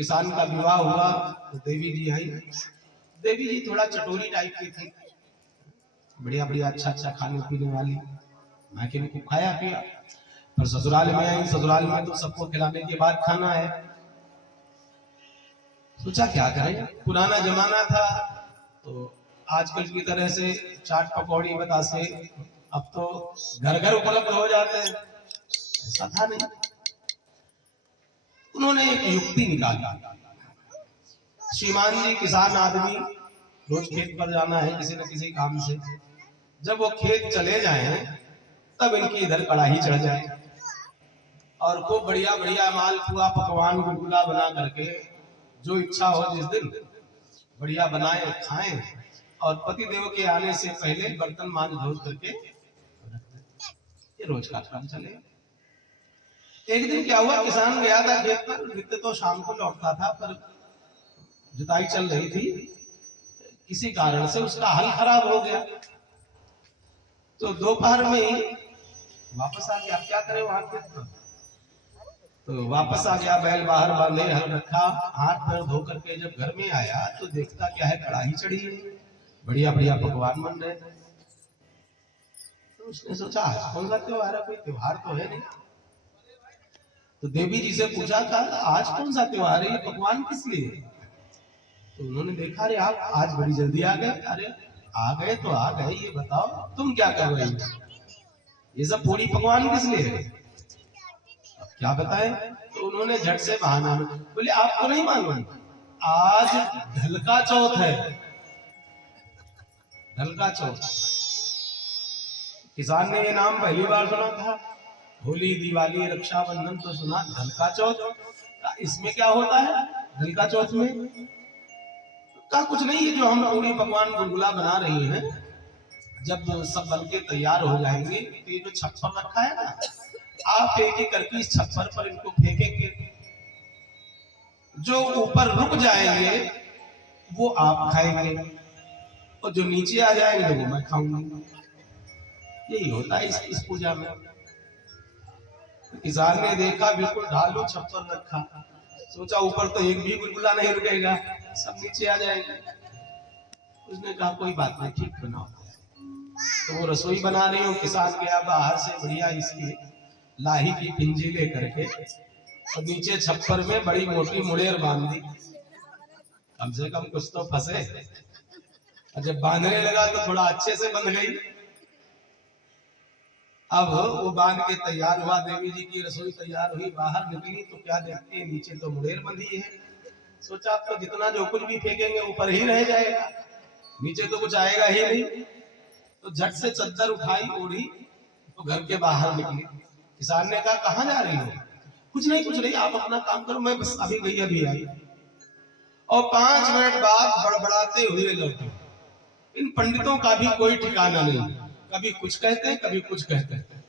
किसान का विवाह हुआ तो देवी जी आई। देवी जी थोड़ा चटोरी टाइप की थी, बढ़िया बढ़िया अच्छा अच्छा खाने पीने वाली, मायके में खूब खाया पिया। पर ससुराल में आई, ससुराल में तो सबको खिलाने के बाद खाना है। सोचा क्या करें, पुराना जमाना था तो आजकल की तरह से चाट पकौड़ी बतासे अब तो घर घर उपलब्ध हो जाते हैं, ऐसा था नहीं। उन्होंने एक युक्ति निकाली। श्रीमान जी किसान आदमी, रोज खेत पर जाना है किसी न किसी काम से, जब वो खेत चले जाएं तब इनकी इधर कड़ाही चढ़ जाए और खूब बढ़िया बढ़िया मालपुआ पकवान गुलगुला बना करके जो इच्छा हो जिस दिन बढ़िया बनाए खाएं, और पति देव के आने से पहले बर्तन मांज धो करके ये रोज का काम चले। एक दिन क्या हुआ, किसान गया था खेत पर, नित्य तो शाम को लौटता था, पर जुताई चल रही थी, किसी कारण से उसका हल खराब हो गया तो दोपहर में ही वापस आ गया। क्या करे वहां खेत पर, तो वापस आ गया, बैल बाहर बांधे, हल रखा, हाथ पैर धो करके जब घर में आया तो देखता क्या है, कड़ाही चढ़ी है, बढ़िया बढ़िया पकवान बन रहे। तो उसने सोचा आज कौन सा त्योहार है, कोई त्योहार तो है नहीं। तो देवी जी से पूछा था आज कौन सा त्योहार है, ये पकवान किस लिए? तो उन्होंने देखा, अरे आप आज बड़ी जल्दी आ गए। अरे आ गए तो आ गए, ये बताओ तुम क्या कर रही हो, ये सब पूरी पकवान किस लिए है, क्या बताएं? तो उन्होंने झट से बहाना, बोले आपको नहीं मालूम, आज ढलका चौथ है। ढलका चौथ, किसान ने ये नाम पहली बार सुना था। होली दिवाली रक्षाबंधन तो सुना, ढलका चौथ इसमें क्या होता है? ढलका चौथ में का कुछ नहीं है, जो हम पूरी पकवान गुलगुला बना रही हैं, जब सब बन के तैयार हो जाएंगे तो ये जो छप्पर रखा है ना, आप एक एक करके इस छप्पर पर इनको फेंकेंगे, जो ऊपर रुक जाएंगे वो आप खाएंगे और जो नीचे आ जाएंगे वो मैं खाऊंगी। यही होता है इस पूजा में। किसान ने देखा बिल्कुल ढालू छप्पर रखा, सोचा ऊपर तो एक भी गुलगुला नहीं रुकेगा, सब नीचे आ जाएंगे। उसने कहा कोई बात नहीं, ठीक बनाओ। तो वो रसोई बना रही हो, किसान गया बाहर से बढ़िया इसकी लाही की पिंजी ले करके और नीचे छप्पर में बड़ी मोटी मुड़ेर बांध दी, कम से कम कुछ तो फंसे। और जब बांधने लगा तो थोड़ा अच्छे से बंध गई। अब वो बांध के तैयार हुआ, देवी जी की रसोई तैयार हुई, बाहर निकली तो क्या देखती है, नीचे तो मुड़ेर बंधी है। सोचा अब तो जितना जो कुछ भी फेंकेंगे ऊपर ही रह जाएगा, नीचे तो कुछ आएगा ही नहीं। तो झट से चद्दर उठाई, ओढ़ी तो घर के बाहर निकली। किसान ने कहा कहाँ जा रही हो? कुछ नहीं आप अपना काम करो, मैं बस अभी गई अभी आई। और 5 मिनट बाद बड़बड़ाते हुए लौटे। इन पंडितों का भी कोई ठिकाना नहीं, कभी कुछ कहते हैं कभी कुछ कहते हैं।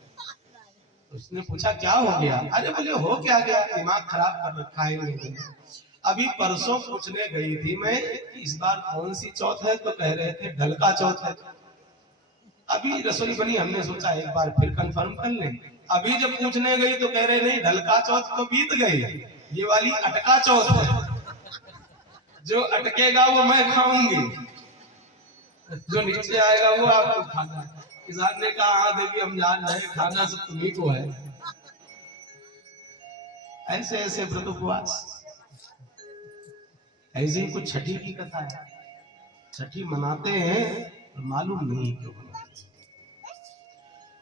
उसने पूछा क्या हो गया? अरे बोले हो क्या गया, दिमाग खराब कर रखा है इन्होंने। अभी परसों पूछने गई थी मैं इस बार कौन सी चौथ है, तो कह रहे थे ढलका चौथ है। अभी रसोई बनी, हमने सोचा एक बार फिर कंफर्म कर लें। अभी जब पूछने गई तो कह रहे नहीं, ढलका चौथ तो बीत गई, ये वाली अटका चौथ है, जो अटकेगा वो मैं खाऊंगी, जो नीचे आएगा वो आपको खाना है। किसान ने कहा हाँ देवी हम जान रहे, खाना सब तुम्हीं को है। ऐसे ऐसे व्रत उपवास, ऐसे ही कुछ छठी की कथा है। छठी मनाते हैं और मालूम नहीं क्यों मनाते।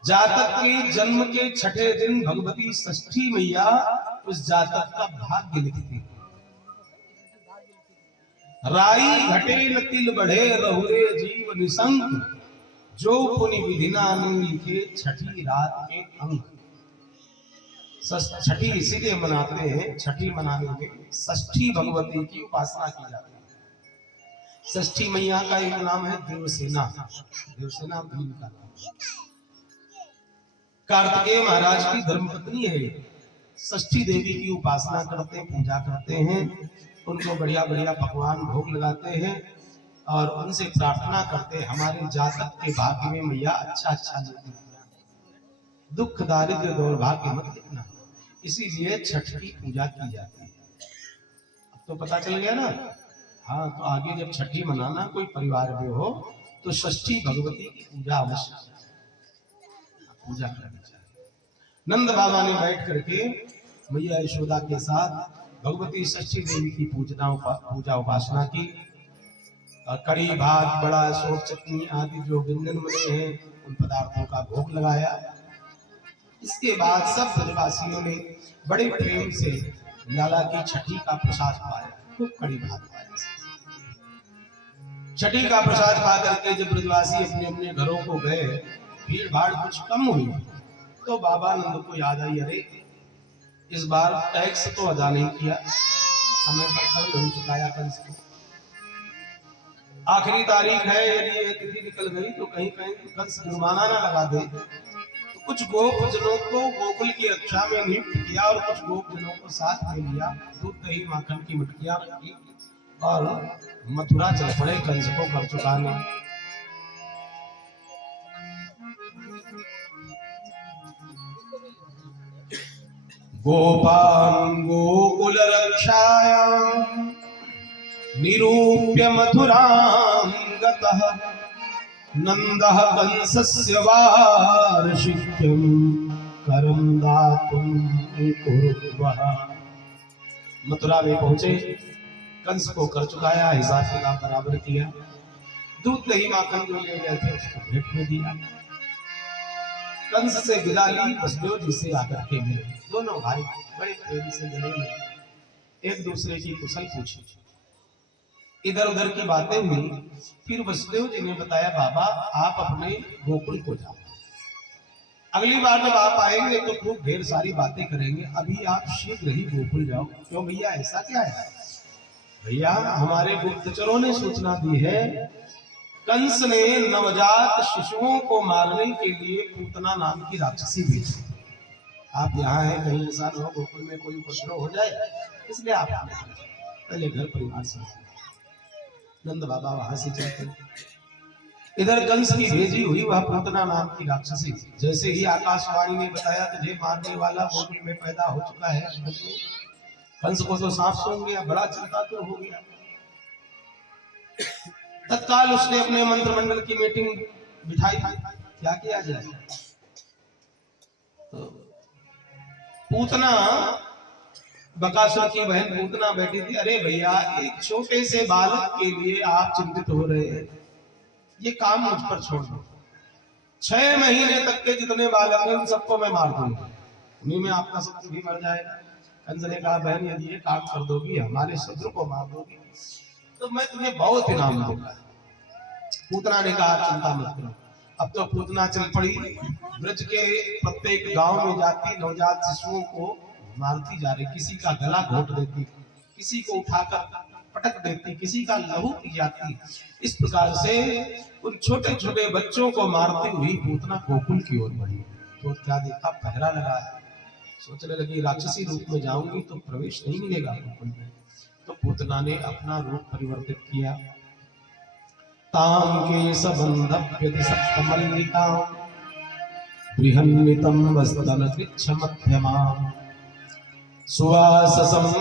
जातक के जन्म के छठे दिन भगवती षष्ठी मैया उस जातक का भाग्य लिखती है। राई घटे न तिल बढ़े रहुरे जीव निसंक, जो पुनि विधिना नहीं लिखे छठी रात के अंक। छठी इसीलिए मनाते हैं, छठी मनाने में षष्ठी भगवती की उपासना की जाती है। षष्ठी मैया का एक नाम है देवसेना, देवसेना भीम का नाम। कार्तिकेय महाराज की धर्मपत्नी है। षष्ठी देवी की उपासना करते हैं, पूजा करते हैं, उनको बढ़िया बढ़िया पकवान भोग लगाते हैं और उनसे प्रार्थना करते हैं हमारे जातक के भाग्य में मैया अच्छा अच्छा लेते, दुख दारिद्र दौर्भाग्य मत लिखना। इसीलिए छठ की पूजा की जाती है। तो पता चल गया ना। हाँ, तो आगे जब छठी मनाना कोई परिवार में हो तो षष्ठी भगवती की पूजा अवश्य पूजा करनी चाहिए। नंद बाबा ने बैठ करके मैया यशोदा के साथ भगवती षष्ठी देवी की पूजा उपासना की। कड़ी भात बड़ा अशोक चटनी आदि जो व्यंजन बने हैं उन पदार्थों का भोग लगाया। इसके बाद सब ब्रजवासियों ने बड़े प्रेम से लाला की छठी का प्रसाद पाया। खूब कड़ी भात पाया। छठी का प्रसाद पा करके जब ब्रजवासी अपने अपने घरों को गए, भीड़ भाड़ कुछ कम हुई तो बाबा नंद को याद आई, अरे इस बार टैक्स तो अदा नहीं किया, समय पर कर नहीं चुकाया कंस को। आखिरी तारीख है, यदि ये तिथि निकल गई तो कहीं कहीं कंस जुर्माना ना लगा दे। तो कुछ गोपजनों को गोकुल की रक्षा में नियुक्त किया और कुछ गोपजनों को साथ में लिया। दूध दही माखन की मटकियां रखी और मथुरा चल पड़े कंस को कर चुकाने। गोपान गोकुल रक्षायां निरूप्य मथुरां गतः नंदः कंसस्य वार्षिक्यं करं दातुं कुरुवः। मथुरा में पहुंचे, कंस को कर चुकाया, हिसाब किताब बराबर किया। दूध दही माखन जो ले गए थे उसको भेंट में दिया। कंस से विदा ली, वसुदेव जी से आकर के मिले। दोनों भाई बड़े प्रेम से गले में एक दूसरे की कुशल पूछी, इधर उधर की बातें हुई। फिर वसुदेव जी ने बताया, बाबा आप अपने गोकुल को जाओ, अगली बार जब आप आएंगे तो खूब ढेर सारी बातें करेंगे, अभी आप शीघ्र ही गोकुल जाओ। क्यों भैया, ऐसा क्या है? भैया हमारे गुप्तचरों ने सूचना दी है, कंस ने नवजात शिशुओं को मारने के लिए पूतना नाम की राक्षसी भेजी। आप यहाँ हैं, कहीं ऐसा न हो गोकुल में कोई उपद्रव हो जाए, इसलिए आप पहले घर परिवार से। नंद बाबा वहां से चलते। इधर कंस की भेजी हुई वह पूतना नाम की राक्षसी, जैसे ही आकाशवाणी ने बताया तुझे मारने वाला गोकुल में पैदा हो चुका है, कंस को तो सांप सूंघ गया, बड़ा चिंतातुर हो गया। तत्काल उसने अपने मंत्रिमंडल की मीटिंग बिठाई, क्या किया जाए। तो पूतना, बकासुर की बहन पूतना बैठी थी। अरे भैया, एक छोटे से बालक के लिए आप चिंतित हो रहे हैं, ये काम मुझ पर छोड़ दो। 6 महीने तक के जितने बालक हैं उन सबको मैं मार दूंगा, उन्हीं में आपका शत्रु भी मर जाएगा। कंस ने कहा, बहन यदि ये काम कर दोगी, हमारे शत्रु को मार दोगी, तो मैं तुम्हें बहुत इनाम दूंगा। पूतना ने कहा, चिंता मत करो। अब तो पूतना चल पड़ी, ब्रज के प्रत्येक गांव में जाती, नवजात शिशुओं को मारती जा रही। किसी का गला घोट देती, किसी को उठाकर पटक देती, किसी का लहू पी जाती। इस प्रकार से उन छोटे छोटे बच्चों को मारती हुई पूतना गोकुल की ओर बढ़ी। तो क्या देखा, पहरा लगा है। सोचने लगी राक्षसी रूप में जाऊंगी तो प्रवेश नहीं मिलेगा गोकुल में। तो पूतना ने अपना रूप परिवर्तित किया। ताम के सबंधव्यति सप्तमल्लिकां बृहन्वितं वस्तन कृच्छ मध्यमां सुवाससं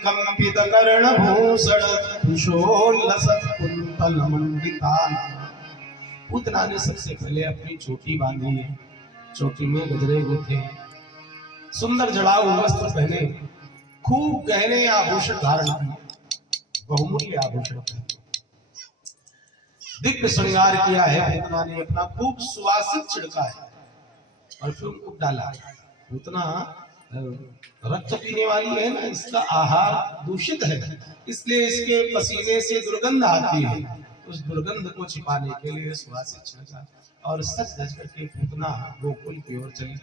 कंपित कर्णभूषण कुशोल्लसत् कुंतल मंडितां। पूतना ने सबसे पहले अपनी चोटी बांधी, चोटी में गजरे गुथे, सुंदर जड़ाऊ वस्त्र पहने, खूब गहने आभूषण धारण किए, बहुमूल्य आभूषण पहने, दिव्य श्रृंगार किया है। पूतना ने अपना खूब सुवासित छिड़का है, परफ्यूम खूब डाला। पूतना रक्त पीने वाली है ना, इसका आहार दूषित है, इसलिए इसके पसीने से दुर्गंध आती है। उस दुर्गंध को छिपाने के लिए सुवासित छिड़का और सज धज करके पूतना गोकुल की ओर चली।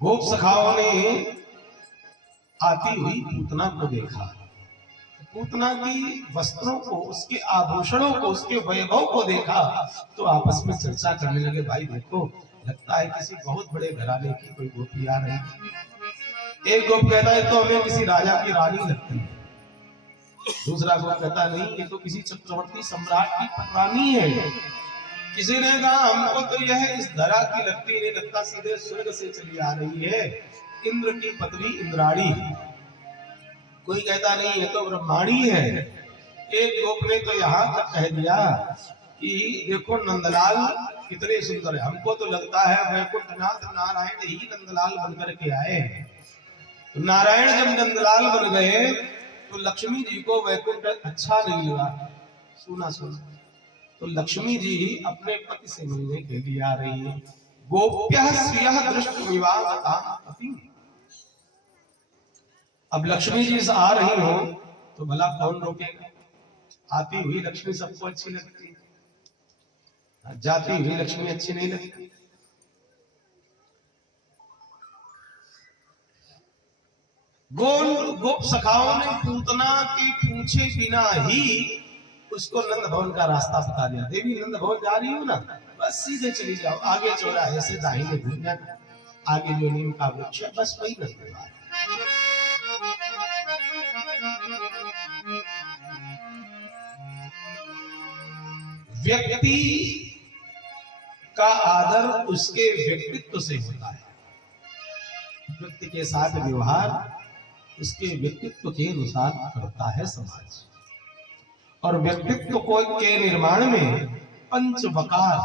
गोप सखाओं ने आती हुई पूतना को देखा। पूतना की वस्त्रों को, उसके आभूषणों को, उसके वैभव को देखा तो आपस में चर्चा करने लगे, भाई देखो लगता है किसी बहुत बड़े घराने की कोई गोपी आ रही। एक गोप कहता है तो हमें किसी राजा की रानी लगती है, दूसरा गोप कहता नहीं ये तो किसी चक्रवर्ती सम्राट की पत्नी है। किसी ने कहा हमको तो यह इस धरा की लगती नहीं, लगता सीधे स्वर्ग से चली आ रही है, इंद्र की पत्नी इंद्राणी। कोई कहता नहीं है तो ब्रह्मांडी है। एक गोप ने तो यहाँ तक कह दिया कि देखो नंदलाल कितने सुंदर है, हमको तो लगता है वैकुंठनाथ नारायण ही नंदलाल बनकर के आए। नारायण जब नंदलाल बन गए तो लक्ष्मी जी को वैकुंठ अच्छा नहीं लगा। सुना सुना, तो लक्ष्मी जी अपने पति से मिलने के लिए आ रही है। गोप्यः श्रियः दृष्टुमिवागताः। अब लक्ष्मी जी से आ रही हो तो भला कौन रोकेगा। आती हुई लक्ष्मी सबको अच्छी लगती है, जाती हुई लक्ष्मी अच्छी नहीं लगती। गोप सखाओं ने पूतना के पूछे बिना ही उसको नंद भवन का रास्ता बता दिया। देवी नंद भवन जा रही हो ना, बस सीधे चली जाओ, आगे चौराहे से दाहिने घूम जाना, आगे जो नीम का वृक्ष है बस वही नंद भवन। व्यक्ति का आदर उसके व्यक्तित्व से होता है। व्यक्ति के साथ व्यवहार उसके व्यक्तित्व के अनुसार करता है समाज। और व्यक्तित्व को के निर्माण में पंचवकार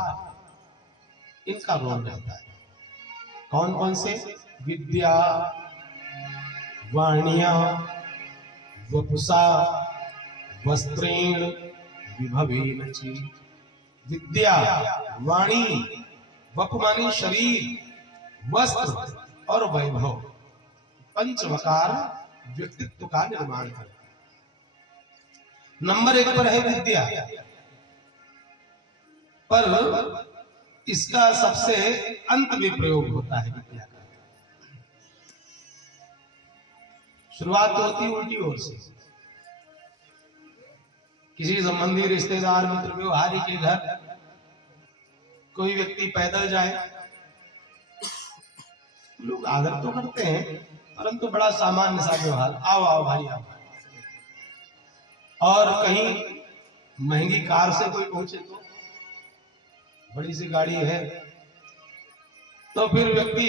इनका रोल रहता है। कौन कौन से? विद्या, वाण्या, वपुषा, वस्त्रेण, विभवेन च। विद्या, वाणी, वप माने शरीर, वस्त्र और वैभव, पंचवकार व्यक्तित्व का निर्माण करता है। नंबर 1 पर है विद्या, पर इसका सबसे अंत में प्रयोग होता है विद्या का। शुरुआत होती है उल्टी ओर से। किसी संबंधी, रिश्तेदार, मित्र, व्यवहारी के घर कोई व्यक्ति पैदल जाए, लोग आदर तो करते हैं परंतु बड़ा सामान्य सा व्यवहार, आओ आओ भाई आओ। और कहीं महंगी कार से कोई पहुंचे तो, बड़ी सी गाड़ी है तो फिर व्यक्ति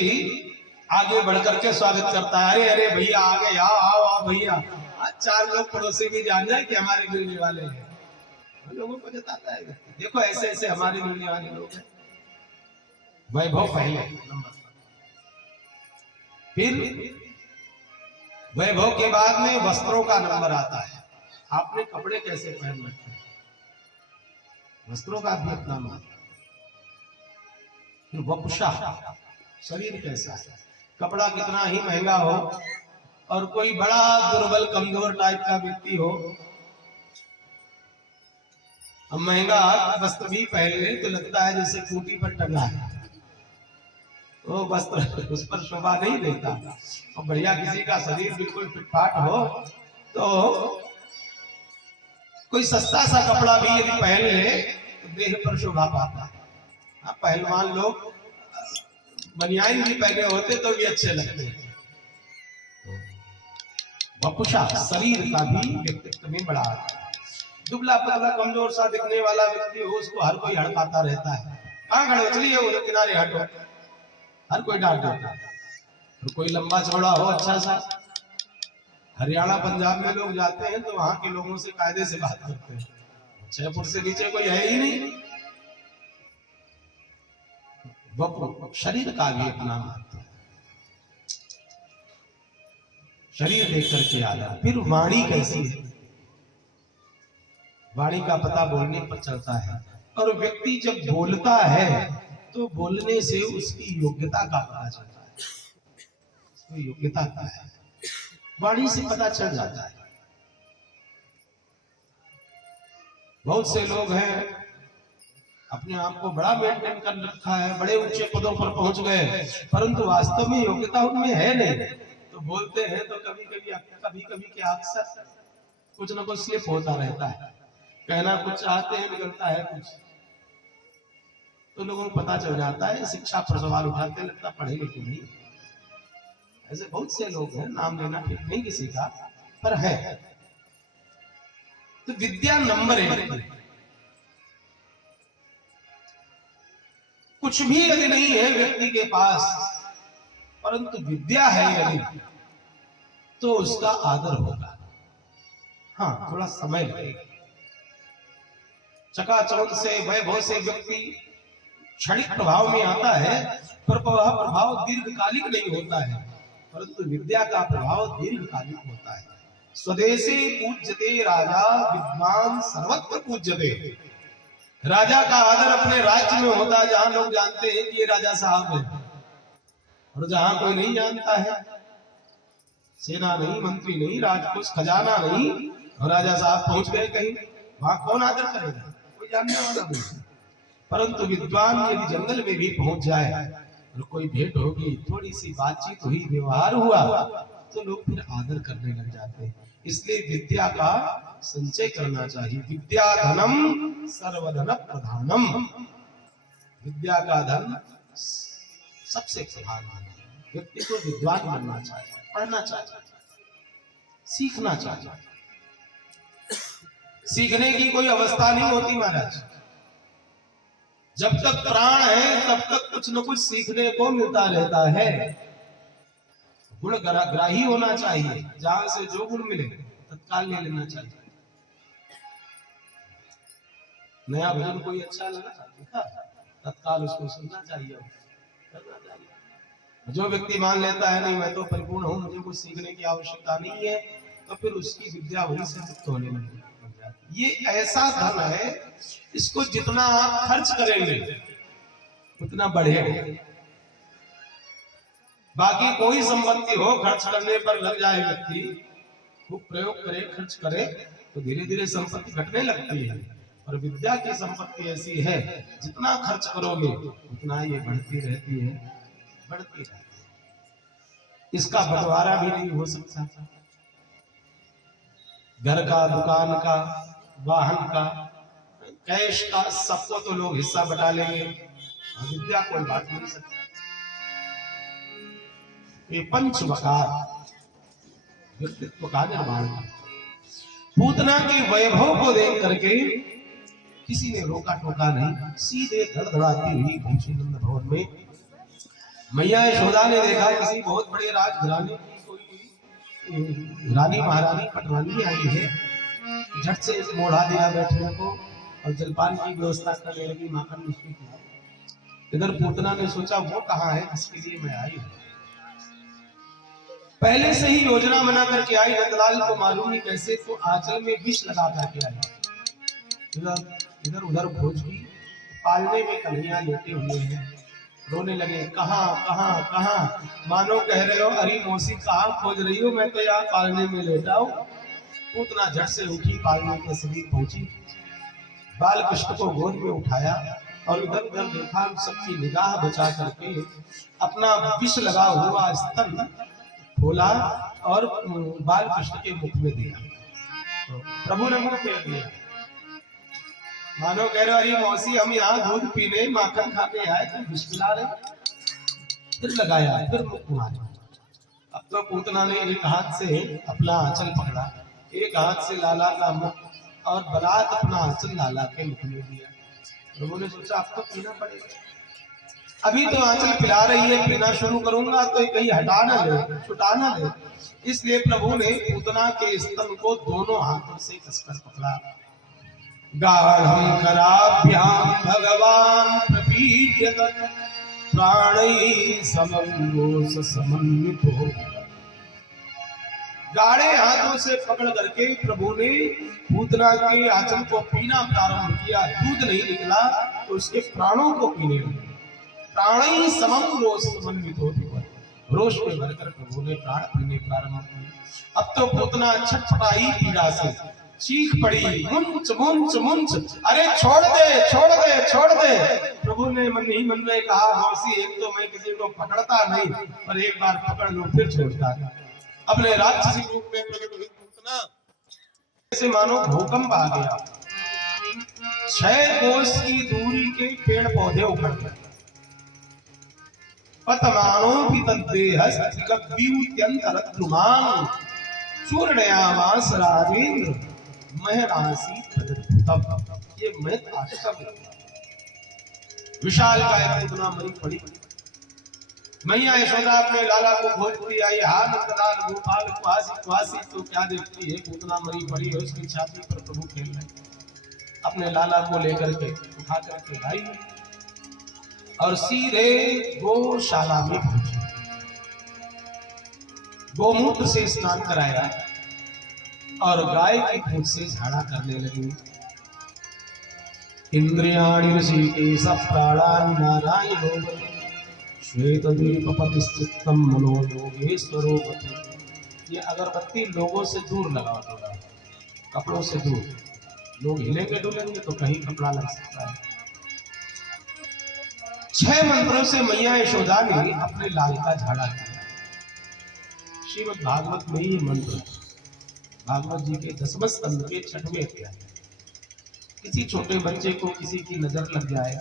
आगे बढ़कर के स्वागत करता है। अरे अरे भैया आ गए, आओ आओ आओ भैया। आज 4 लोग पड़ोसी भी जान जाए कि हमारे मिलने वाले हैं। लोगों को जताता है देखो ऐसे ऐसे हमारे मिलने वाले लोग हैं। वैभव पहले नंबर, फिर वैभव के बाद में वस्त्रों का नंबर आता है। आपने कपड़े कैसे पहन रखे, वस्त्रों का भी अपना मान। फिर वपुषा, शरीर कैसा है, कपड़ा कितना ही महंगा हो और कोई बड़ा दुर्बल कमजोर टाइप का व्यक्ति हो, अब महंगा वस्त्र भी पहन ले तो लगता है जैसे खूंटी पर टंगा है, वो वस्त्र उस पर शोभा नहीं देता। और बढ़िया किसी का शरीर बिल्कुल फिटफाट हो तो कोई सस्ता सा कपड़ा भी यदि पहन ले तो देह पर शोभा पाता है। पहलवान लोग बनियान भी पहने होते तो भी अच्छे लगते हैं। वपुषा, शरीर का भी व्यक्तित्व में बड़ा आता है। दुबला पतला कमजोर सा दिखने वाला व्यक्ति हो, उसको हर कोई हड़काता रहता है। कहाँ खड़े हो, चलिए उधर किनारे हटो, हर कोई डांट देता है। तो कोई लंबा चौड़ा हो अच्छा सा, हरियाणा पंजाब में लोग जाते हैं तो वहां के लोगों से कायदे से बात करते हैं। 6 फुट से नीचे कोई है ही नहीं। वपु, शरीर का भी अपना महत्व है, शरीर देख करके आया। फिर वाणी कैसी है, वाणी का पता बोलने पर चलता है। और व्यक्ति जब बोलता है तो बोलने से उसकी योग्यता का पता चलता है, उसकी योग्यता क्या है वाणी से पता चल जाता है। बहुत से लोग हैं अपने आप को बड़ा मेंटेन कर रखा है, बड़े ऊंचे पदों पर पहुंच गए, परंतु वास्तव में योग्यता उनमें है नहीं। तो बोलते हैं तो कभी कभी क्या अक्सर कुछ ना कुछ स्लिप होता रहता है, कहना कुछ चाहते हैं निकलता है कुछ, तो लोगों को पता चल जाता है। शिक्षा पर सवाल उठाते, लगता पढ़े लिखे नहीं। ऐसे बहुत से लोग हैं, नाम लेना ठीक नहीं किसी का, पर है। तो विद्या नंबर 1। कुछ भी यदि नहीं है व्यक्ति के पास, परंतु विद्या है यदि, तो उसका आदर होगा। हाँ, थोड़ा समय लगेगा। चकाचौंध से, वैभव से व्यक्ति क्षणिक प्रभाव में आता है, पर वह प्रभाव दीर्घकालिक नहीं होता है, परंतु विद्या का प्रभाव दीर्घकालिक होता है। स्वदेशी पूज्यते राजा, विद्वान सर्वत्र पूज्यते। राजा का आदर अपने राज्य में होता है, जहां लोग जानते हैं कि ये राजा साहब है, और जहां कोई नहीं जानता है, सेना नहीं, मंत्री नहीं, राजकोष खजाना नहीं, और राजा साहब पहुंच गए कहीं, वहां कौन आदर करेगा? कोई जानने वाला नहीं। परंतु विद्वान यदि जंगल में भी पहुंच जाए और कोई भेंट होगी, थोड़ी सी बातचीत हुई, व्यवहार हुआ, तो लोग फिर आदर करने लग जाते हैं। इसलिए विद्या का संचय करना चाहिए। विद्या धनम सर्वधन प्रधानम। विद्या का धन सबसे प्रधान है। व्यक्ति को विद्वान बनना चाहिए, पढ़ना चाहिए, सीखना चाहिए। सीखने की कोई अवस्था नहीं होती महाराज। जब तक प्राण है तब तक कुछ न कुछ सीखने को मिलता रहता है। गुण ग्राही होना चाहिए, जहां से जो गुण मिले तत्काल ले लेना चाहिए। नया भजन कोई अच्छा लगा, तत्काल उसको सुनना चाहिए, करना चाहिए। जो व्यक्ति मान लेता है नहीं मैं तो परिपूर्ण हूं, मुझे कुछ सीखने की आवश्यकता नहीं है, तो फिर उसकी विद्या वहीं से मुक्त होने लगी। ये ऐसा धन है, इसको जितना आप खर्च करेंगे उतना बढ़ेगा। बाकी कोई संपत्ति हो, खर्च करने पर लग जाए व्यक्ति, खूब प्रयोग करे, खर्च करे, तो धीरे धीरे संपत्ति घटने लगती है। और विद्या की संपत्ति ऐसी है, जितना खर्च करोगे उतना ये बढ़ती रहती है, बढ़ती रहती है। इसका बंटवारा भी नहीं हो सकता। घर का, दुकान का, वाहन का, कैश का, सबको तो लोग हिस्सा बटा लेंगे, विद्या कोई बात नहीं सकता। ये पंचवकार व्यक्तित्व का निर्माण। पूतना के वैभव को देख करके किसी ने रोका टोका नहीं, सीधे धड़धड़ाती हुई पहुंची नंद भवन में। मैया यशोदा ने देखा किसी बहुत बड़े राजघराने की कोई रानी महारानी पटरानी आई है, झट से इस मोड़ा दिया बैठने को और जलपान की व्यवस्था करने लगी, माखन मिश्री की। इधर पूतना ने सोचा वो कहाँ है जिसके लिए मैं आई हूँ। पहले से ही योजना बना करके आई, नंदलाल को मालूम नहीं कैसे, तो आंचल में विष लगा करके आई। इधर उधर खोज की, पालने में कन्हैया लेटे हुए हैं, रोने लगे। कहाँ कहाँ कहाँ, मानो कह रहे हो अरे मौसी कहाँ खोज रही हो, मैं तो यहाँ पालने में लेटा हूँ। पूतना झट से उठी, पालने के समीप पहुंची, बाल कृष्ण को गोद में उठाया और इधर उधर देखा, सबकी निगाह बचा करके अपना विष लगा हुआ स्तन खोला और बाल कृष्ण के मुख में दिया। तो प्रभु ने मुख फेर दिया, मानो कह रहे अरे मौसी हम यहाँ दूध पीने माखन खाने आए, तुम विष पिला रहे। फिर लगाया, फिर मुख मारा। अब तो पूतना ने एक हाथ से अपना आंचल पकड़ा, एक हाथ से लाला का मुख और बलात् अपना आंचल लाला के मुख में दिया। प्रभु ने सोचा अब तो पीना पड़ेगा, अभी तो आंचल पिला रही है, पीना शुरू करूंगा तो कहीं हटा न ले, छुटा न ले। इसलिए प्रभु ने पूतना के स्तन को दोनों हाथों से कसकर पकड़ा। गाढ़ं कराभ्यां भगवान प्रपीड्यत प्राणैः समं समन्वितो। गाढ़े हाथों से पकड़ करके प्रभु ने पूतना के आंचल को पीना प्रारंभ किया। दूध नहीं निकला तो उसके प्राणों को पीने लगे। प्राणैः समं रोष समन्वितो, रोष में भरकर प्रभु ने प्राण पीने प्रारंभ किए। अब तो पूतना छटपटाई पीड़ा से चीख पड़ी, मुंच मुंच मुंच, अरे छोड़ दे छोड़ दे छोड़ दे। प्रभु ने मन ही मन में कहा मौसी एक तो मैं किसी को पकड़ता नहीं, पर एक बार पकड़ लो फिर छोड़ता नहीं। अपने राक्षसी रूप में प्रकट हुई पूतना ऐसे मानो भूकंप आ गया, 6 कोस की दूरी के पेड़ पौधे उखड़ गए। पतमानों की तद्देहस कव्यूत्यंतरद्रुमान् चूर्णयामास राजेंद्र महरासी तदद्भुतम्। ये महत आश्चर्य, विशाल काय पूतना मरी पड़ी। मैया यशोदा अपने लाला को खोजती आई, हा नंदलाल गोपाल कुआसी कुआसी, तो क्या देखती है, पूतना मरी पड़ी है, उसकी छाती पर प्रभु खेल रहे। अपने लाला को लेकर के उठा करके आई और सीधे गौशाला में पहुंची। गोमूत्र से स्नान कराया और गाय की पूंछ से झाड़ा करने लगी। इंद्रियाणि ऋषिकेश प्राणानि नारायणो श्वेतद्वीपपतिश्चित्तं मनो योगेश्वरो गति। ये अगरबत्ती लोगों से दूर लगाओ, थोड़ा कपड़ों से दूर। लोग हिलेंगे डुलेंगे तो कहीं कपड़ा लग सकता है। 6 मंत्रों से मैया यशोदा ने अपने लाल का झाड़ा किया। श्रीमद् भागवत में ये मंत्र, भागवत जी के 10वें स्कंद के 6वें अध्याय। किसी छोटे बच्चे को किसी की नजर लग जाए,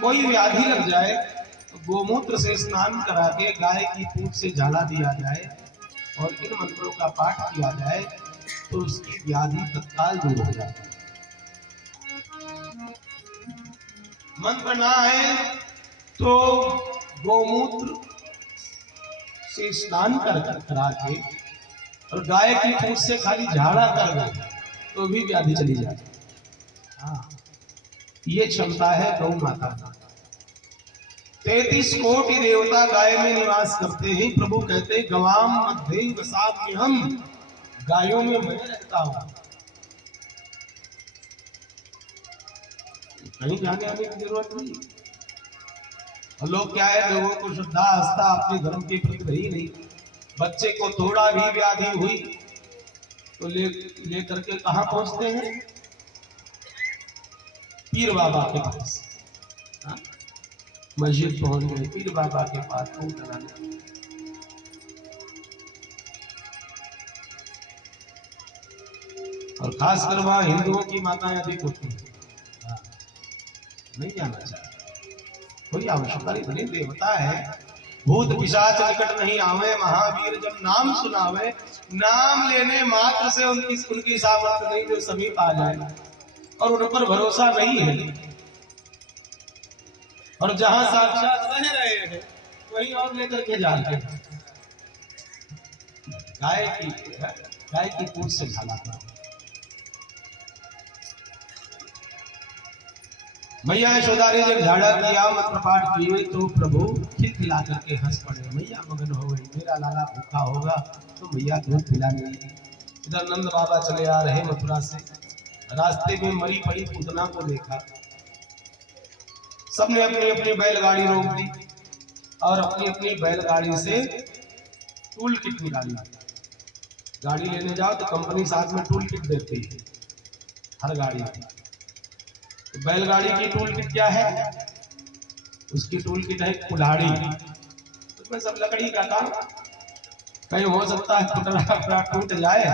कोई व्याधि लग जाए, तो गोमूत्र से स्नान करा के गाय की पूंछ से झाड़ा दिया जाए और इन मंत्रों का पाठ किया जाए तो उसकी व्याधि तत्काल दूर हो जाती है। मंत्र ना है तो गोमूत्र से स्नान करा के और गाय की पूंछ से खाली झाड़ा कर दे तो भी व्याधि चली जाती है। हाँ, ये क्षमता है गौ माता की। 33 कोटि देवता गाय में निवास करते हैं। प्रभु कहते गवाम मध्य वसाम्य हम, गायों में मैं रहता हूं। कहीं जाने आने की जरूरत नहीं। और लोग क्या है, लोगों को श्रद्धा आस्था अपने धर्म के प्रति रही नहीं। बच्चे को थोड़ा भी व्याधि हुई तो ले करके कहां पहुंचते हैं, पीर बाबा के पास। मस्जिद पहुंच गए, पीर बाबा के पास फोन लगाने। और खासकर वहां हिंदुओं की माताएं अधिक होती हैं। नहीं जाना चाहिए, कोई आवश्यकता नहीं। देवता है, भूत पिशाच निकट नहीं आवे, महावीर जब नाम सुनावे। नाम लेने मात्र से उनकी सामर्थ्य नहीं जो समीप आ जाए, और उन पर भरोसा नहीं है। और जहां साक्षात रह रहे हैं वहीं और लेकर के जा रहे हैं। गाय की पूंछ से झाड़ा था। मैया यशोदा ने जब झाड़ा किया, मंत्र पाठ किए, तो प्रभु खिलखिला करके हंस पड़े। मैया मगन हो गई, मेरा लाला भूखा होगा तो मैया दूध पिलाने लगी। इधर नंद बाबा चले आ रहे मथुरा से, रास्ते में मरी पड़ी पूतना को देखा। सबने अपनी अपनी बैलगाड़ी रोक दी और अपनी अपनी बैलगाड़ी से टूल किट निकाली। गाड़ी लेने जाओ तो कंपनी साथ में टूल किट देती है हर गाड़ी की। तो बैलगाड़ी की टूल किट क्या है, उसकी टूल किट है कुल्हाड़ी। उसमें सब लकड़ी का काम, कहीं हो सकता है टूट जाए।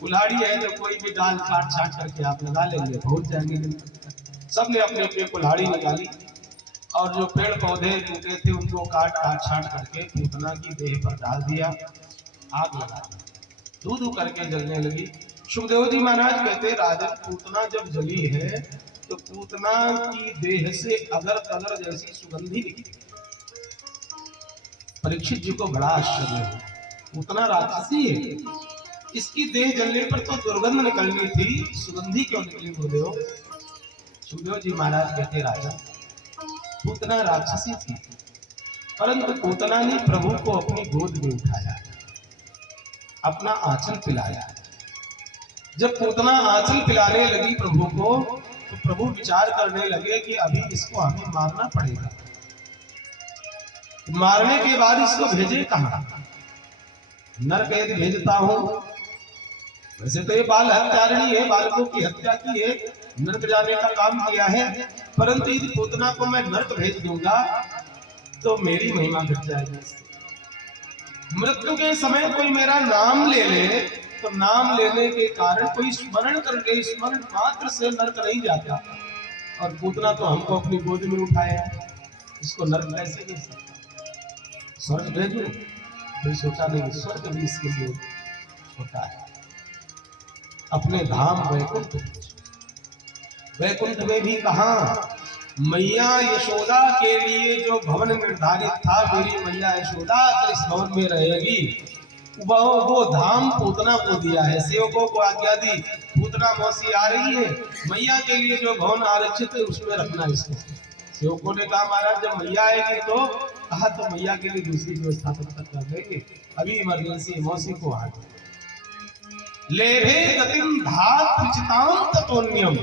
कुल्हाड़ी है तो कोई भी डाल काट छाट करके आप लगा लेंगे, पहुंच जाएंगे। सबने अपनी अपनी कुल्हाड़ी निकाली और जो पेड़ पौधे टूटे थे उनको काट छाट करके पूतना की देह पर डाल दिया, आग लगा दी, धू करके जलने लगी। सुखदेव जी महाराज कहते, राजन पूतना जब जली है तो पूतना की देह से अगर तगर जैसी सुगंधी निकली। परीक्षित जी को बड़ा आश्चर्य है, पूतना राक्षसी है, इसकी देह जलने पर तो दुर्गंध निकलनी थी, सुगंधी क्यों निकली गुरुदेव? सुखदेव जी महाराज कहते, राजा पूतना राक्षसी थी, परंतु पूतना ने प्रभु को अपनी गोद में उठाया, अपना आंचल पिलाया। जब पूतना आंचल पिलाने लगी प्रभु को, तो प्रभु विचार करने लगे कि अभी इसको हमें मारना पड़ेगा। मारने के बाद इसको भेजे कहां? नरकैद भेजता हूं। वैसे तो ये बाल हत्यारिणी है, बालकों की हत्या की है, नरक जाने का काम किया है, परंतु यदि पूतना को मैं नरक भेज दूंगा तो मेरी महिमा घट जाएगी। मृत्यु के समय कोई मेरा नाम ले ले तो नाम लेने के कारण कोई स्मरण कर ले, स्मरण मात्र से नरक नहीं जाता। और पूतना तो हमको अपनी गोद में उठाया, इसको नरक कैसे भेज सकता? स्वर्ग भेजो? फिर सोचा नहीं, स्वर्ग भी इसके लिए छोटा है। अपने धाम वैकुंठ, वैकुंठ में भी कहां मैया यशोदा के लिए जो भवन निर्धारित था, मेरी मैया यशोदा इस भवन में रहेगी, वो धाम पूतना को दिया है। सेवकों को आज्ञा दी, पूतना मौसी आ रही है, मैया के लिए जो भवन आरक्षित है उसमें रखना इसको। सेवकों ने कहा महाराज जब मैया आएगी तो, कहा तो मैया के लिए दूसरी व्यवस्था तब तक कर देंगे, अभी इमरजेंसी मौसी को आ लेभे गतिम धात विचितांत तोन्यम।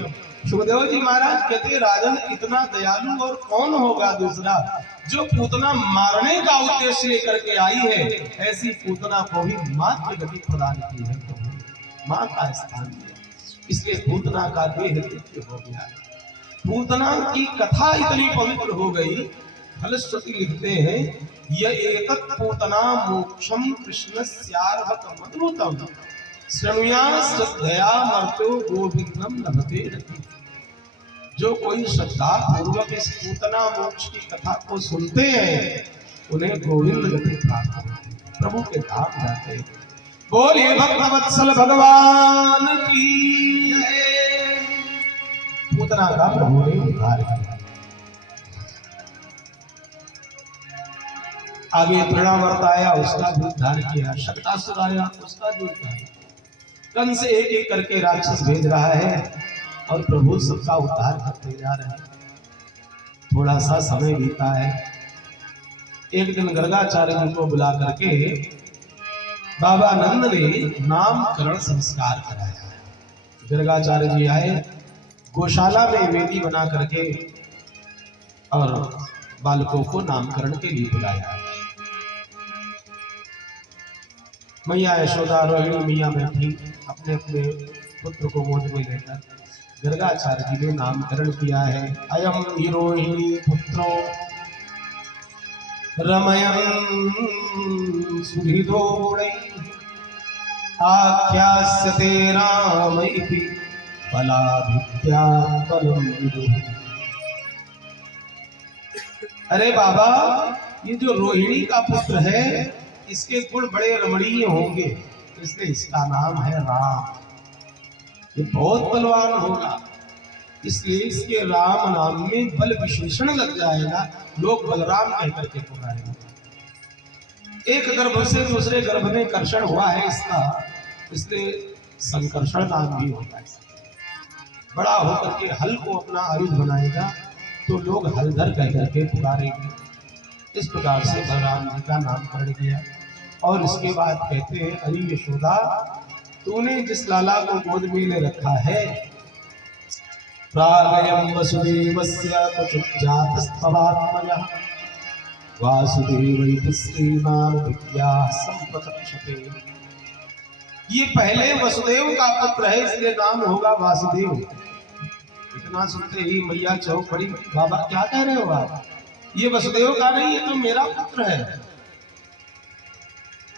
सुखदेव जी महाराज कहते राजन इतना दयालु और कौन होगा दूसरा, जो पूतना मारने का उद्देश्य लेकर के आई है, ऐसी पूतना को भी मात्र गति प्रदान की है, तो मां का स्थान दिया, इसलिए पूतना का देह दिव्य हो गया। पूतना की कथा इतनी पवित्र हो गई, फलश्रुति लिखते हैं यह एतत् पूतना मोक्षम कृष्णस्यार्हत मधुतम श्रृणुया श्रद्धया मर्त्यो गोविंदम लभते रति। जो कोई श्रद्धा पूर्वक इस पूतना मोक्ष की कथा को सुनते हैं, उन्हें गोविंद गति प्राप्त होती है, प्रभु के धाम जाते हैं। बोलिए भक्तवत्सल भगवान की जय। पूतना का प्रभु ने उद्धार किया। आगे तृणावर्त आया, उसका भी उद्धार किया। शक्तासुर आया, उसका भी उद्धार किया। कंस एक एक करके राक्षस भेज रहा है और प्रभु सबका उद्धार करते जा रहे हैं। थोड़ा सा समय बीता है। एक दिन गर्गाचार्य जी को बुला करके बाबा नंद ने नामकरण संस्कार कराया। गर्गाचार्य जी आए, गौशाला में वेदी बना करके और बालकों को नामकरण के लिए बुलाया। मैया यशोदा रोहिणी मैया में थी, अपने अपने पुत्र को गोद में लेकर गर्गाचार्य जी ने नामकरण किया है। अयम हि रोहिणी पुत्रो रमयन् सुहृदो गुणैः आख्यास्यते राम इति बलाभिद्या बलं विदुः। अरे बाबा, ये जो रोहिणी का पुत्र है, इसके गुण बड़े रमणीय होंगे, इसलिए इसका नाम है राम। ये बहुत बलवान होगा, इसलिए इसके राम नाम में बल विशेषण लग जाएगा, लोग बलराम कह करके पुकारेंगे। एक गर्भ से दूसरे गर्भ में कर्षण हुआ है इसका, इसलिए संकर्षण नाम भी होता है। बड़ा होकर के हल को अपना आयुध बनाएगा तो लोग हलधर कह करके पुकारेंगे। इस प्रकार से बलराम जी का नामकरण किया। और इसके बाद कहते हैं, अरे यशोदा, तूने जिस लाला को गोद में ले रखा है, प्रागयं वसुदेवस्य क्वचिज्जातस्तवात्मजः वासुदेवैति श्रीमान् विद्याः सम्प्रचक्षते। ये पहले वसुदेव का पुत्र है, इसलिए नाम होगा वासुदेव। इतना सुनते ही मैया चौंक पड़ी, बाबा क्या कह रहे हो आप, ये वसुदेव का नहीं, ये तो मेरा पुत्र है।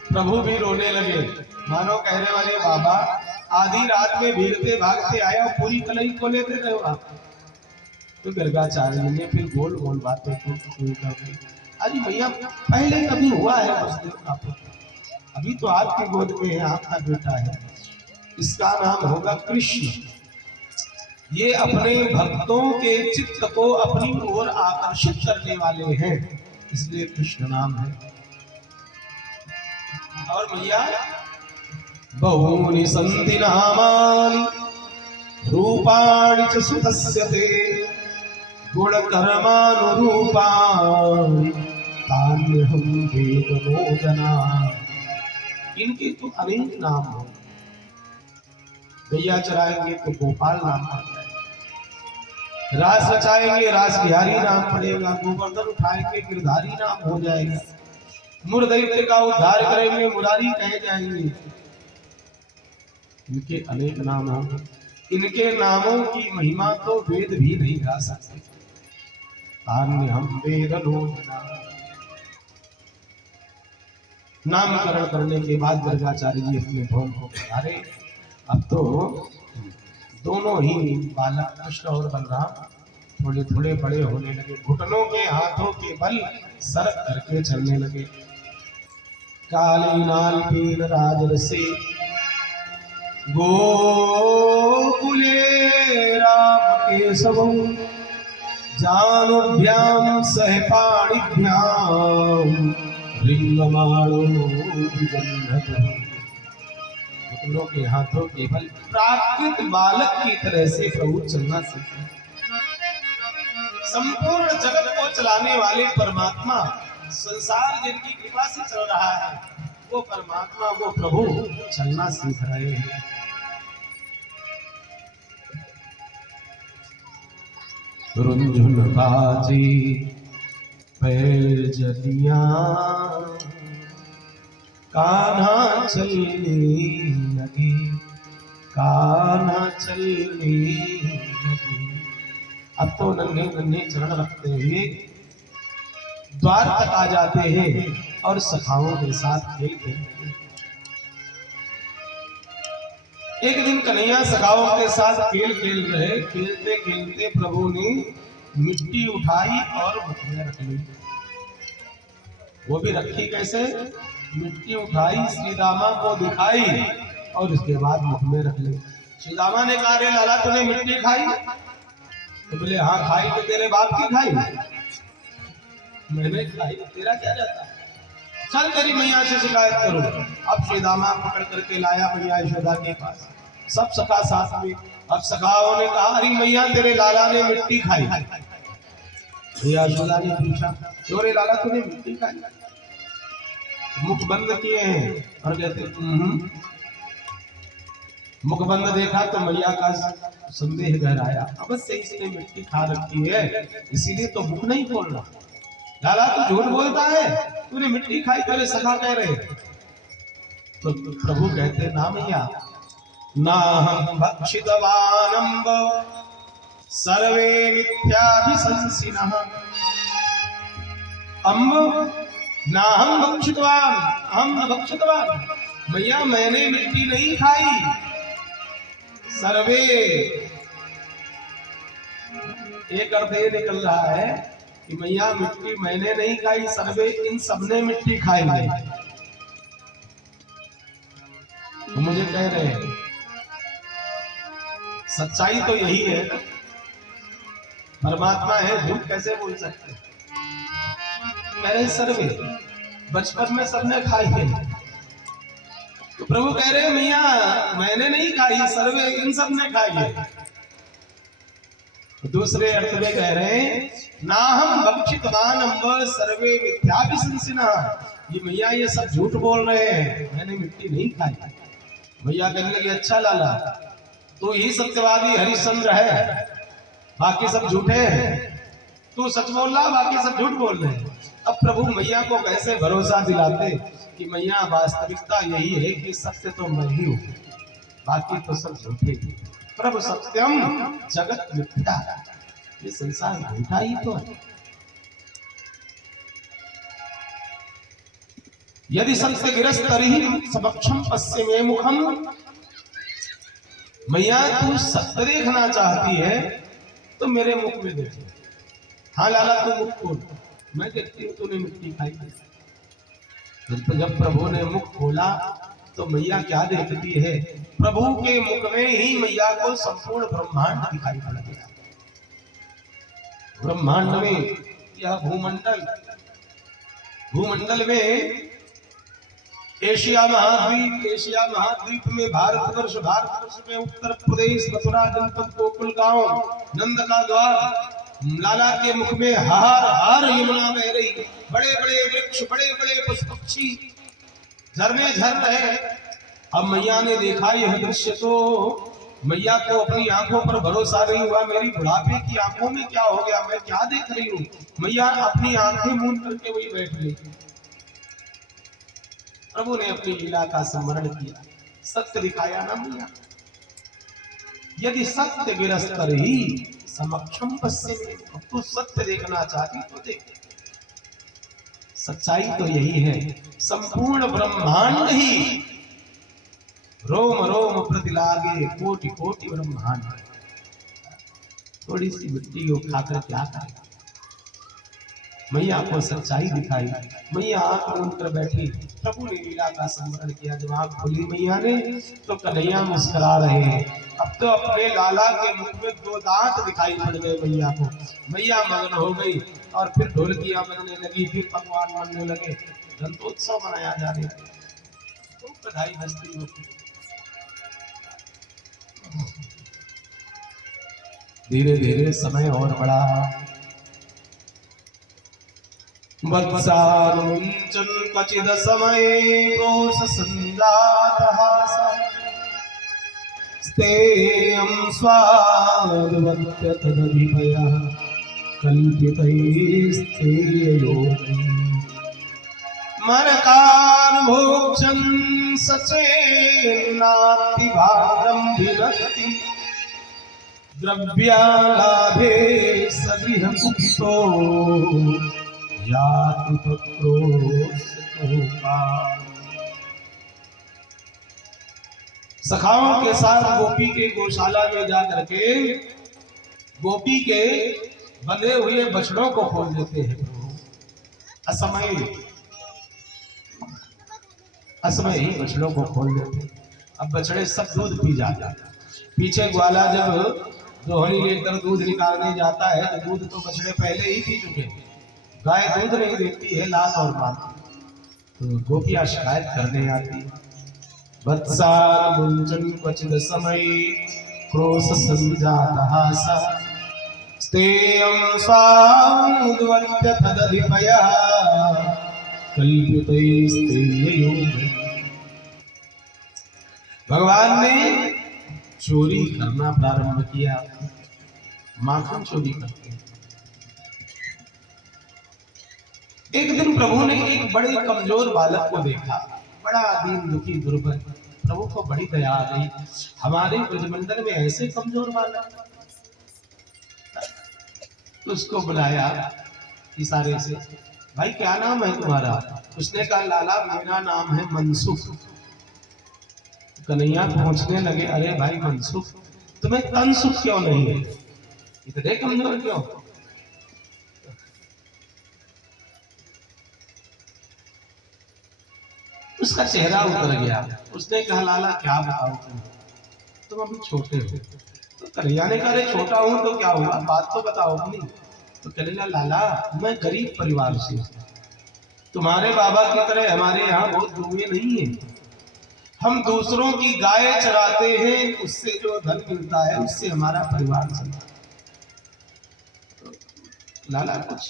प्रभु भी रोने लगे, मानो कहने वाले बाबा आधी रात में भीगते भागते आए और पूरी कलई को लेते रहे हो आप। तो गर्गाचार्य ने फिर गोल गोल बातें शुरू कर दी। अरे भैया, पहले कभी हुआ है वसुदेव का पुत्र, अभी तो आपके गोद में है, आपका बेटा है, इसका नाम होगा कृष्ण। ये अपने भक्तों के चित्त को अपनी ओर आकर्षित करने वाले हैं, इसलिए कृष्ण नाम है। और भैया, बहूनि सन्ति नामानि रूपाणि च सुतस्य ते गुणकर्मानुरूपाणि तान्यहं वेदनो जनामि। इनके तो अनेक नाम हो। गैया चराएंगे तो गोपाल नाम पड़ता है, रास रचाएंगे रास बिहारी नाम पड़ेगा, गोवर्धन उठाएंगे गिरधारी नाम हो जाएगा, मुरदैत्य का उद्धार करेंगे मुरारी कहे जाएंगे। इनके अनेक नाम होंगे। इनके नामों की महिमा तो वेद भी नहीं गा सकते। हम वेद नामकरण करने के बाद गर्गाचार्य जी अपने भवन को पधारे। अब तो दोनों ही बालक कृष्ण और बलराम थोड़े थोड़े बड़े होने लगे, घुटनों के हाथों के बल सरक करके चलने लगे। कालीनाल्पीन राजरसे गोकुले राम केशवं जानुभ्याम सह पाणिभ्याम रिंगमाणो विजन्नत। घुटनों के हाथों के बल प्राकृत बालक की तरह से प्रभु चलना सीखा। संपूर्ण जगत को चलाने वाले परमात्मा संसार जिनकी कृपा से चल रहा है, वो परमात्मा वो प्रभु चलना सीख रहे हैं। रुंझुन बाजी पैजनिया कान्हा चलने लगी, कान्हा चलने लगी। अब तो नन्हे नन्हे चरण रखते हुए द्वार तक आ जाते हैं और सखाओं के साथ खेलते हैं। एक दिन कन्हैया सखाओं के साथ खेल खेल रहे, खेलते खेलते प्रभु ने मिट्टी उठाई और मुख में रख ली। वो भी रखी कैसे? मिट्टी उठाई, श्रीदामा को दिखाई और उसके बाद मुख में रख ली। श्रीदामा ने कहा, रे लाला तूने मिट्टी खाई? तो बोले हाँ खाई। तो तेरे बाप की खाई? मैंने खाई, तेरा क्या जाता? चल तेरी मैया से शिकायत करो। अब श्रीदामा पकड़ करके लाया मैया यशोदा के पास, सब सखा साथ में। अब सखाओं ने कहा, अरे मैया तेरे लाला ने मिट्टी खाई। मैया यशोदा ने पूछा, क्यों रे लाला तूने मिट्टी खाई? मुख बंद किए हैं और कहते मुख बंद देखा तो मैया का संदेह गहराया, अवश्य इसने मिट्टी खा रखी है, इसीलिए तो मुख नहीं खोल रहा। लाला तू झूठ बोलता है, तूने मिट्टी खाई, तेरे सखा कह रहे। तो प्रभु कहते ना मैया, ना हम भक्षितवानंब सर्वे मिथ्याभिशंसिनः। अम्ब ना हम भक्षितवान, हम भक्षितवान। मैया मैंने मिट्टी नहीं खाई। सर्वे एक अर्थ ये निकल रहा है कि मैया मिट्टी मैंने नहीं खाई, सर्वे इन सबने मिट्टी खाई है। तो मुझे कह रहे हैं सच्चाई तो यही है, परमात्मा है, झूठ कैसे बोल सकते? कह रहे सर्वे, बचपन में सबने खाई है। तो प्रभु कह रहे मैया मैंने नहीं खाई, सर्वे इन सबने खाई है। दूसरे अर्थ में कह रहे हैं ना हम भक्षितवान अम्ब सर्वे मिथ्याभिशंसिनः। ये मैया ये सब झूठ बोल रहे हैं, मैंने मिट्टी नहीं खाई। मैया कहने लगे अच्छा लाला तू ही सत्यवादी हरिश्चंद्र है, बाकी सब झूठे हैं। तू सच बोल रहा, बाकी सब झूठ बोल रहे हैं। अब प्रभु मैया को कैसे भरोसा दिलाते कि मैया वास्तविकता यही है कि सत्य तो मैं ही हूँ, बाकी तो सब झूठे। प्रभु सत्यम जगत मिथ्या, ये संसार झूठा ही तो है। यदि सत्य गिरस तरिहि समक्षम पश्चिमे मुखम। मैया तू सत्य देखना चाहती है तो मेरे मुख में देखो। हाँ लाला तू मुख खोल, मैं देखती हूँ तूने मिट्टी खाई। जब प्रभु ने मुख खोला तो मैया क्या देखती है? प्रभु के मुख में ही मैया को संपूर्ण ब्रह्मांड दिखाई पड़ गया। ब्रह्मांड में यह भूमंडल में एशिया महाद्वीप में भारतवर्ष में उत्तर प्रदेश मथुरा जनपद गोकुल गांव नंद का द्वार, लाला के मुख में हार हार यमुना बह रही, बड़े बड़े वृक्ष, बड़े बड़े पशु पक्षी झरने झर रहे। अब मैया ने देखा यह दृश्य तो मैया को अपनी आंखों पर भरोसा नहीं हुआ। मेरी बुढ़ापे की आंखों में क्या हो गया, मैं क्या देख रही हूँ? मैया अपनी आंखें मूंद करके वही बैठ गई। प्रभु ने अपनी लीला का स्मरण किया, सत्य दिखाया ना मैया। यदि सत्य गिरस्तर ही समक्षम पश्चिमे, तू सत्य देखना चाहती तो देख। सच्चाई तो यही है, संपूर्ण ब्रह्मांड ही रोम रोम प्रति लागे, कोटि कोटि ब्रह्मांड। थोड़ी सी मिट्टी को खाकर क्या करेगा? मैया को सच्चाई दिखाई, मैया आंख मूंद कर बैठी। प्रभु ने लीला का स्मरण किया। जब आंख खुली मैया ने तो कन्हैया मुस्कुरा रहे हैं। अब तो अपने लाला के मुख में 2 दांत दिखाई पड़ गए मैया को। मैया मगन हो गई और फिर ढोलकियां बजने लगी, फिर पकवान बनने लगे, दंतोत्सव मनाया जाने लगा। तो बधाई बजती होती। धीरे धीरे समय और बढ़ा। वत्सानुमुञ्चन् क्वचिद समये क्रोशसञ्जातहास स्तेयं स्वादवत्यतदधिपयः कल्पितैस्तेययोगैः मरकान् सचेन्नातिभागं विनक्ति द्रव्यालाभे सगृहकुपितो याति पत्रोस्तोका। सखाओं के साथ गोपी के गौशाला में जाकर के गोपी के बंधे हुए बछड़ों को खोल देते हैं प्रभु। असमय ही बछड़ों को खोल देते। अब बछड़े सब दूध पी जाते हैं। पीछे ग्वाला जब दोहनी लेकर दूध निकालने जाता है तो दूध तो बछड़े पहले ही पी चुके हैं। गाय दूध नहीं देती है, लाल और मात। तो गोपियां शिकायत करने आती। वत्सामुञ्चन् क्वचिद समये क्रोशसञ्जातहास स्तेयं स्वादवत्यतदधिपयः कल्पितैस्तेययोगैः। भगवान ने चोरी करना प्रारंभ किया। माखन चोरी करते हैं। एक दिन प्रभु ने एक बड़े कमजोर बालक को देखा, बड़ा दीन दुखी दुर्बल। प्रभु को बड़ी दया आ गई, हमारे ब्रजमंडल में ऐसे कमजोर बालक। उसको बुलाया इशारे से, भाई क्या नाम है तुम्हारा? उसने कहा लाला मेरा नाम है मनसुख। कन्हैया पहुंचने लगे, अरे भाई मनसुख तुम्हें तनसुख क्यों नहीं है? इतने कमजोर क्यों? उसका चेहरा उतर गया। उसने कहा लाला क्या बताओ तुम अभी छोटे हो। तो कन्हैया ने कहा अरे छोटा हूं तो क्या हुआ, बात तो बताओ अपनी। तो कहने लगा लाला मैं गरीब परिवार से, तुम्हारे बाबा की तरह हमारे यहाँ बहुत दुनिया नहीं है। हम दूसरों की गाय चराते हैं, उससे जो धन मिलता है उससे हमारा परिवार चलता है। तो लाला कुछ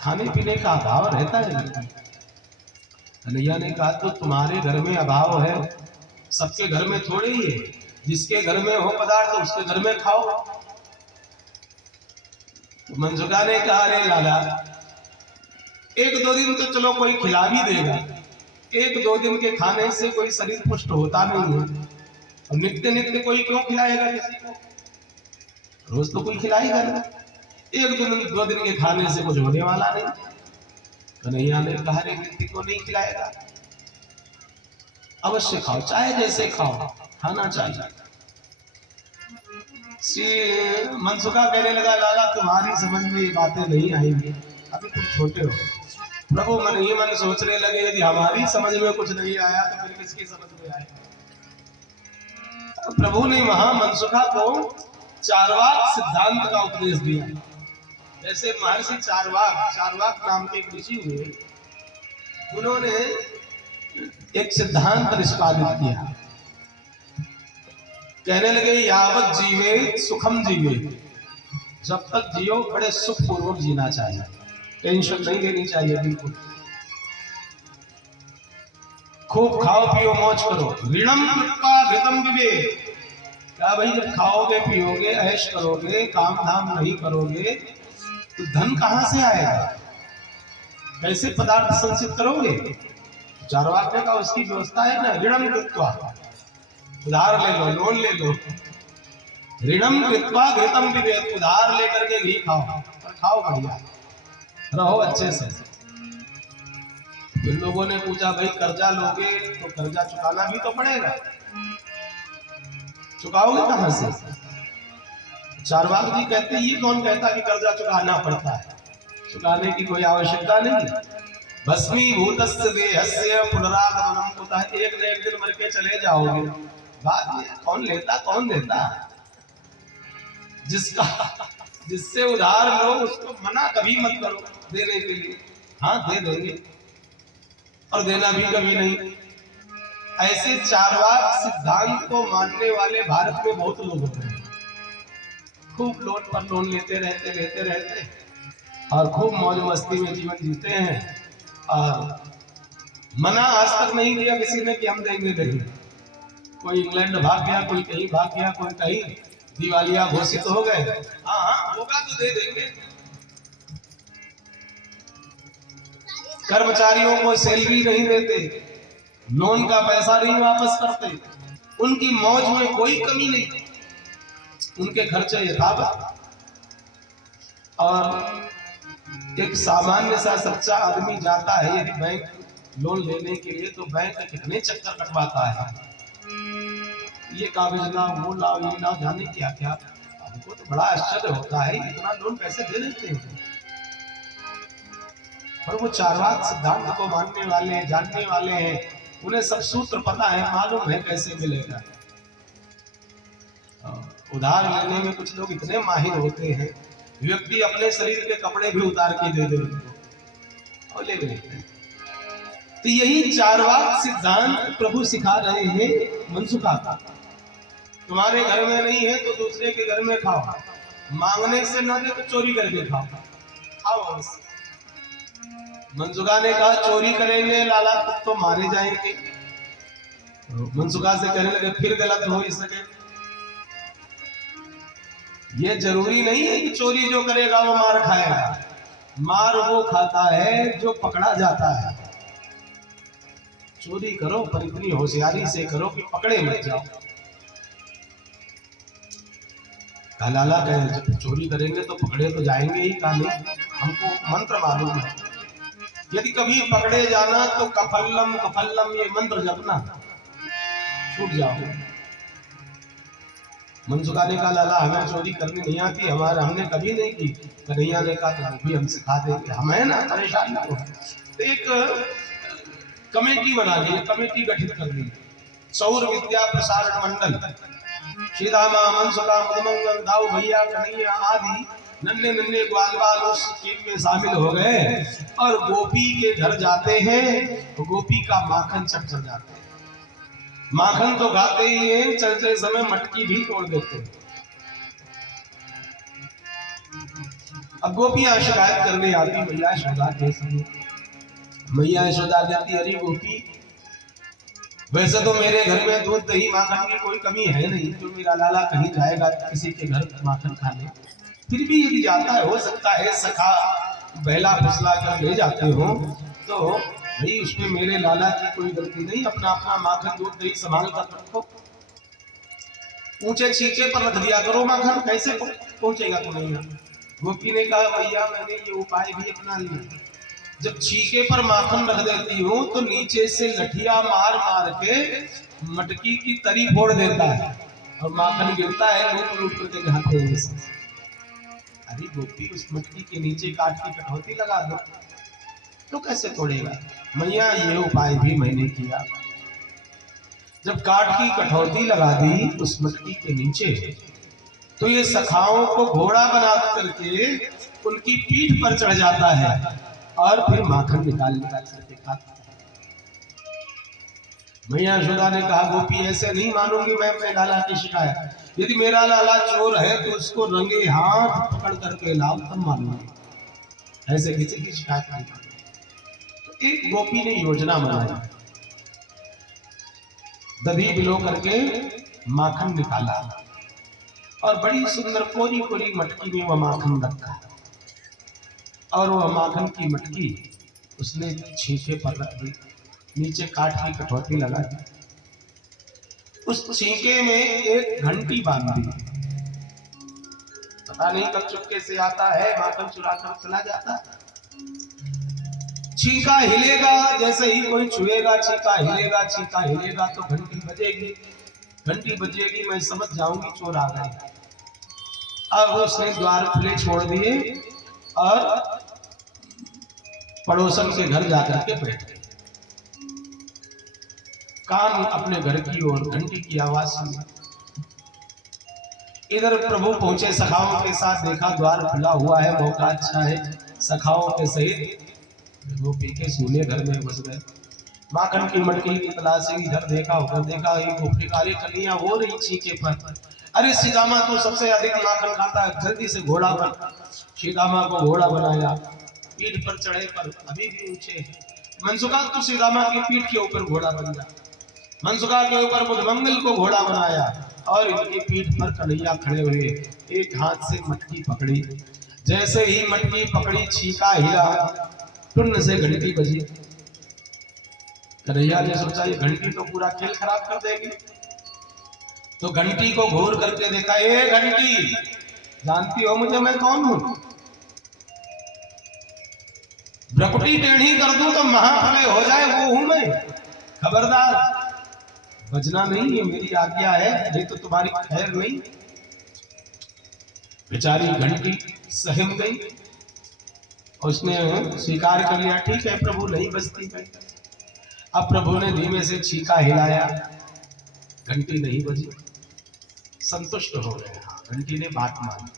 खाने पीने का अभाव रहता है। कन्हैया ने कहा तो तुम्हारे घर में अभाव है, सबके घर में थोड़े ही है। जिसके घर में हो पदार्थ तो उसके घर में खाओ। तो मनसुखा ने कहा अरे लाला 1-2 दिन तो चलो कोई खिला भी देगा, 1-2 दिन के खाने से कोई शरीर पुष्ट होता नहीं है। और नित्य नित्य कोई क्यों खिलाएगा किसी को? रोज तो कोई खिलाएगा नहीं। 1-2 दिन के खाने से कुछ होने वाला नहीं। कन्हैया ने कहा रे व्यक्ति को नहीं खिलाएगा, अवश्य खाओ, चाहे जैसे खाओ, खाना चाहिए। मनसुखा कहने लगा लाला तुम्हारी समझ में ये बातें नहीं आएंगी, अभी तुम छोटे हो। प्रभु मन ही मन सोचने लगे यदि हमारी समझ में कुछ नहीं आया तो फिर किसकी समझ में आएगा। प्रभु ने वहां मनसुखा को चारवाक सिद्धांत का उपदेश दिया। जैसे महर्षि चारवाक नाम के ऋषि हुए, उन्होंने एक सिद्धांत निष्पादित किया। कहने लगे यावत जीवे सुखम जीवे, जब तक जियो बड़े सुख पूर्वक जीना चाहिए, टेंशन नहीं लेनी चाहिए बिल्कुल। खूब खाओ पियो मौज करो। ऋणम कृत्वा घृतम पिबेत। क्या भाई जब खाओगे पियोगे ऐश करोगे काम धाम नहीं करोगे तो धन कहां से आएगा? कैसे पदार्थ संचित करोगे? चारवाक ने कहा उसकी व्यवस्था है ना, ऋणम कृत्वा, उधार ले लो, लोन ले लो। ऋणम कृत्वा घृतम पिबेत, उधार लेकर के घी खाओ, पर खाओ बढ़िया, रहो अच्छे से। फिर लोगों ने पूछा भाई कर्जा लोगे तो कर्जा चुकाना भी तो पड़ेगा, चुकाओगे कहां से? चारवाक जी कहते ये कौन कहता कि कर्जा चुकाना पड़ता है? चुकाने की कोई आवश्यकता नहीं। भस्मीभूतस्य देहस्य पुनरागमनम कुतः, एक न एक दिन मर के चले जाओगे, बाद में कौन लेता कौन देता। जिससे उधार लो उसको मना कभी मत करो देने के लिए। हाँ दे देंगे और देना भी कभी नहीं। ऐसे चारवाक सिद्धांत को मानने वाले भारत में बहुत लोग होते हैं। खूब लोन पर लोन लेते रहते और खूब मौज मस्ती में जीवन जीते हैं और मना आज तक नहीं किया किसी ने कि हम देंगे नहीं। कोई इंग्लैंड भाग गया, कोई कहीं भाग गया, कोई कहीं दिवालिया घोषित हो गए। हाँ होगा तो दे देंगे। कर्मचारियों को सैलरी नहीं देते, लोन का पैसा नहीं वापस करते, उनकी मौज में कोई कमी नहीं, उनके खर्चे यथावत। और एक सामान्य सा सच्चा आदमी जाता है यदि बैंक लोन लेने के लिए तो बैंक कितने चक्कर कटवाता है, ये कागज लाओ वो लाओ ये लाओ जाने क्या क्या। हमको तो बड़ा आश्चर्य होता है इतना लोन कैसे दे देते हैं। और वो चारवाक सिद्धांत को मानने वाले जानने वाले हैं, उन्हें सब सूत्र पता है, मालूम है कैसे मिलेगा। उधार लेने में कुछ लोग इतने माहिर होते हैं, व्यक्ति अपने शरीर के कपड़े भी उतार के दे दे उनको और ले लेते हैं। तो यही चारवाक सिद्धांत प्रभु सिखा रहे हैं मनसुखा का। तुम्हारे घर में नहीं है तो दूसरे के घर में खाओ, मांगने से न दे तो चोरी करके खाओ। मनसुखा ने कहा चोरी करेंगे लाला तो मारे जाएंगे। मनसुखा से कहने लगे फिर गलत हो सके। ये जरूरी नहीं है कि चोरी जो करेगा वो मार खाएगा, मार वो खाता है जो पकड़ा जाता है। चोरी करो पर इतनी होशियारी से करो कि पकड़े मत जाओ। लाला कहे चोरी करेंगे तो पकड़े तो जाएंगे ही, का नहीं हमको मंत्र मालूम है, यदि कभी पकड़े जाना तो कफल्लम कफल्लम ये मंत्र जपना, छूट जाओ। मनसुखा ने कहा लाला हमें चोरी करनी नहीं आती, हमने कभी नहीं की। कन्हैया ने कहा तो भी हम सिखा देंगे, हम है ना परेशान ना हो। तो एक कमेटी बना ली, कमेटी गठित कर ली, सौर विद्या प्रसारण मंडल। श्रीदामा मनसुखा मदमंगल दाऊ भैया कन्हैया आदि नन्हे नन्हे ग्वाल बाल उस टीम में शामिल हो गए और गोपी के घर जाते हैं तो गोपी का माखन चट जाते हैं। माखन तो खाते ही हैं, चलते समय मटकी भी तोड़ देते हैं। अब गोपियां शिकायत करने आती मैया यशोदा के समय। मैया यशोदा कहती अरे गोपी वैसे तो मेरे घर में दूध दही माखन की कोई कमी है नहीं, तो मेरा लाला कहीं जाएगा किसी के घर माखन खाने, फिर भी यदि जाता है हो सकता है सखा बहला फुसला कर ले जाते हो तो भाई उसमें मेरे लाला की कोई गलती नहीं, अपना अपना माखन दूध दही संभाल कर रखो, ऊंचे छींचे पर रख दिया करो माखन, कैसे पहुंचेगा तुम्हें। गोपी ने कहा भैया मैंने ये उपाय भी अपना लिया, जब छीके पर माखन रख देती हूँ तो नीचे से लठिया मार मार के मटकी की तरी फोड़ देता है और माखन गिरता है, लूट लूट करके खाते हैं। अरे गोपी उस मटकी के नीचे काट की कटौती लगा दो तो कैसे तोड़ेगा। मैया ये उपाय भी मैंने किया, जब काट की कटौती लगा दी उस मटकी के नीचे तो ये सखाओं को घोड़ा बना करके उनकी पीठ पर चढ़ जाता है और फिर माखन निकाल करके खाता है। मैया यशोदा ने कहा गोपी ऐसे नहीं मानूंगी मैं अपने लाला की शिकायत, यदि मेरा लाला चोर है तो उसको रंगे हाथ पकड़ करके लाओ तब मानूंगी, ऐसे किसी की शिकायत नहीं करूंगी। तो एक गोपी ने योजना बनाई, दधी बिलो करके माखन निकाला और बड़ी सुंदर कोरी कोरी मटकी में वह माखन रखा और वह माखन की मटकी उसने छींके पर रख दी, नीचे काट की कटौती लगा दी, उस छींके में एक घंटी बांध दी, पता नहीं कब चुपके से आता है माखन चुरा कर चला जाता। छींका हिलेगा, जैसे ही कोई छुएगा छींका हिलेगा तो घंटी बजेगी, मैं समझ जाऊंगी चोर आ गए। अब उसने द्वार खुले छोड़ दिए और पड़ोसन के घर जाकर के बैठ गए। कान अपने घर की ओर, घंटी की आवाज सुनी। इधर प्रभु पहुंचे सखाओं के साथ, देखा द्वार खुला हुआ है, मौका अच्छा है, सखाओं के सहित गोपी के सूने घर में घुस गए। माखन की मटकी की तलाशी इधर देखा उधर देखा, ये गोपी काली कलियां हो रही छीके पर। अरे सीतामा तो सबसे अधिक माखन खाता है, जल्दी से घोड़ा बन। सीतामा को घोड़ा बनाया, पीठ पर चढ़े पर अभी भी ऊंचे। मनसुखा तो सीतामा की पीठ के ऊपर घोड़ा बन गया। मनसुखा के ऊपर बुधमंगल को घोड़ा बनाया और इनकी पीठ पर कन्हैया खड़े हुए, एक हाथ से मटकी पकड़ी। जैसे ही मटकी पकड़ी, छीका हिला, टुन्न से घंटी बजी। कन्हैया ने सोचा ये घंटी तो पूरा खेल खराब कर देगी, तो घंटी को घूर करके देखा। ए घंटी, जानती हो मुझे मैं कौन हूं? भ्रकुटी टेढ़ी कर दूं तो महाप्रलय हो जाए, वो हूं मैं। खबरदार, बजना नहीं, ये मेरी आज्ञा है, नहीं तो तुम्हारी खैर नहीं। बेचारी घंटी सहम गई, उसने स्वीकार कर लिया, ठीक है प्रभु, नहीं बजती मैं। अब प्रभु ने धीमे से छीका हिलाया, घंटी नहीं बजी। संतुष्ट हो गए, घंटी ने बात मानी।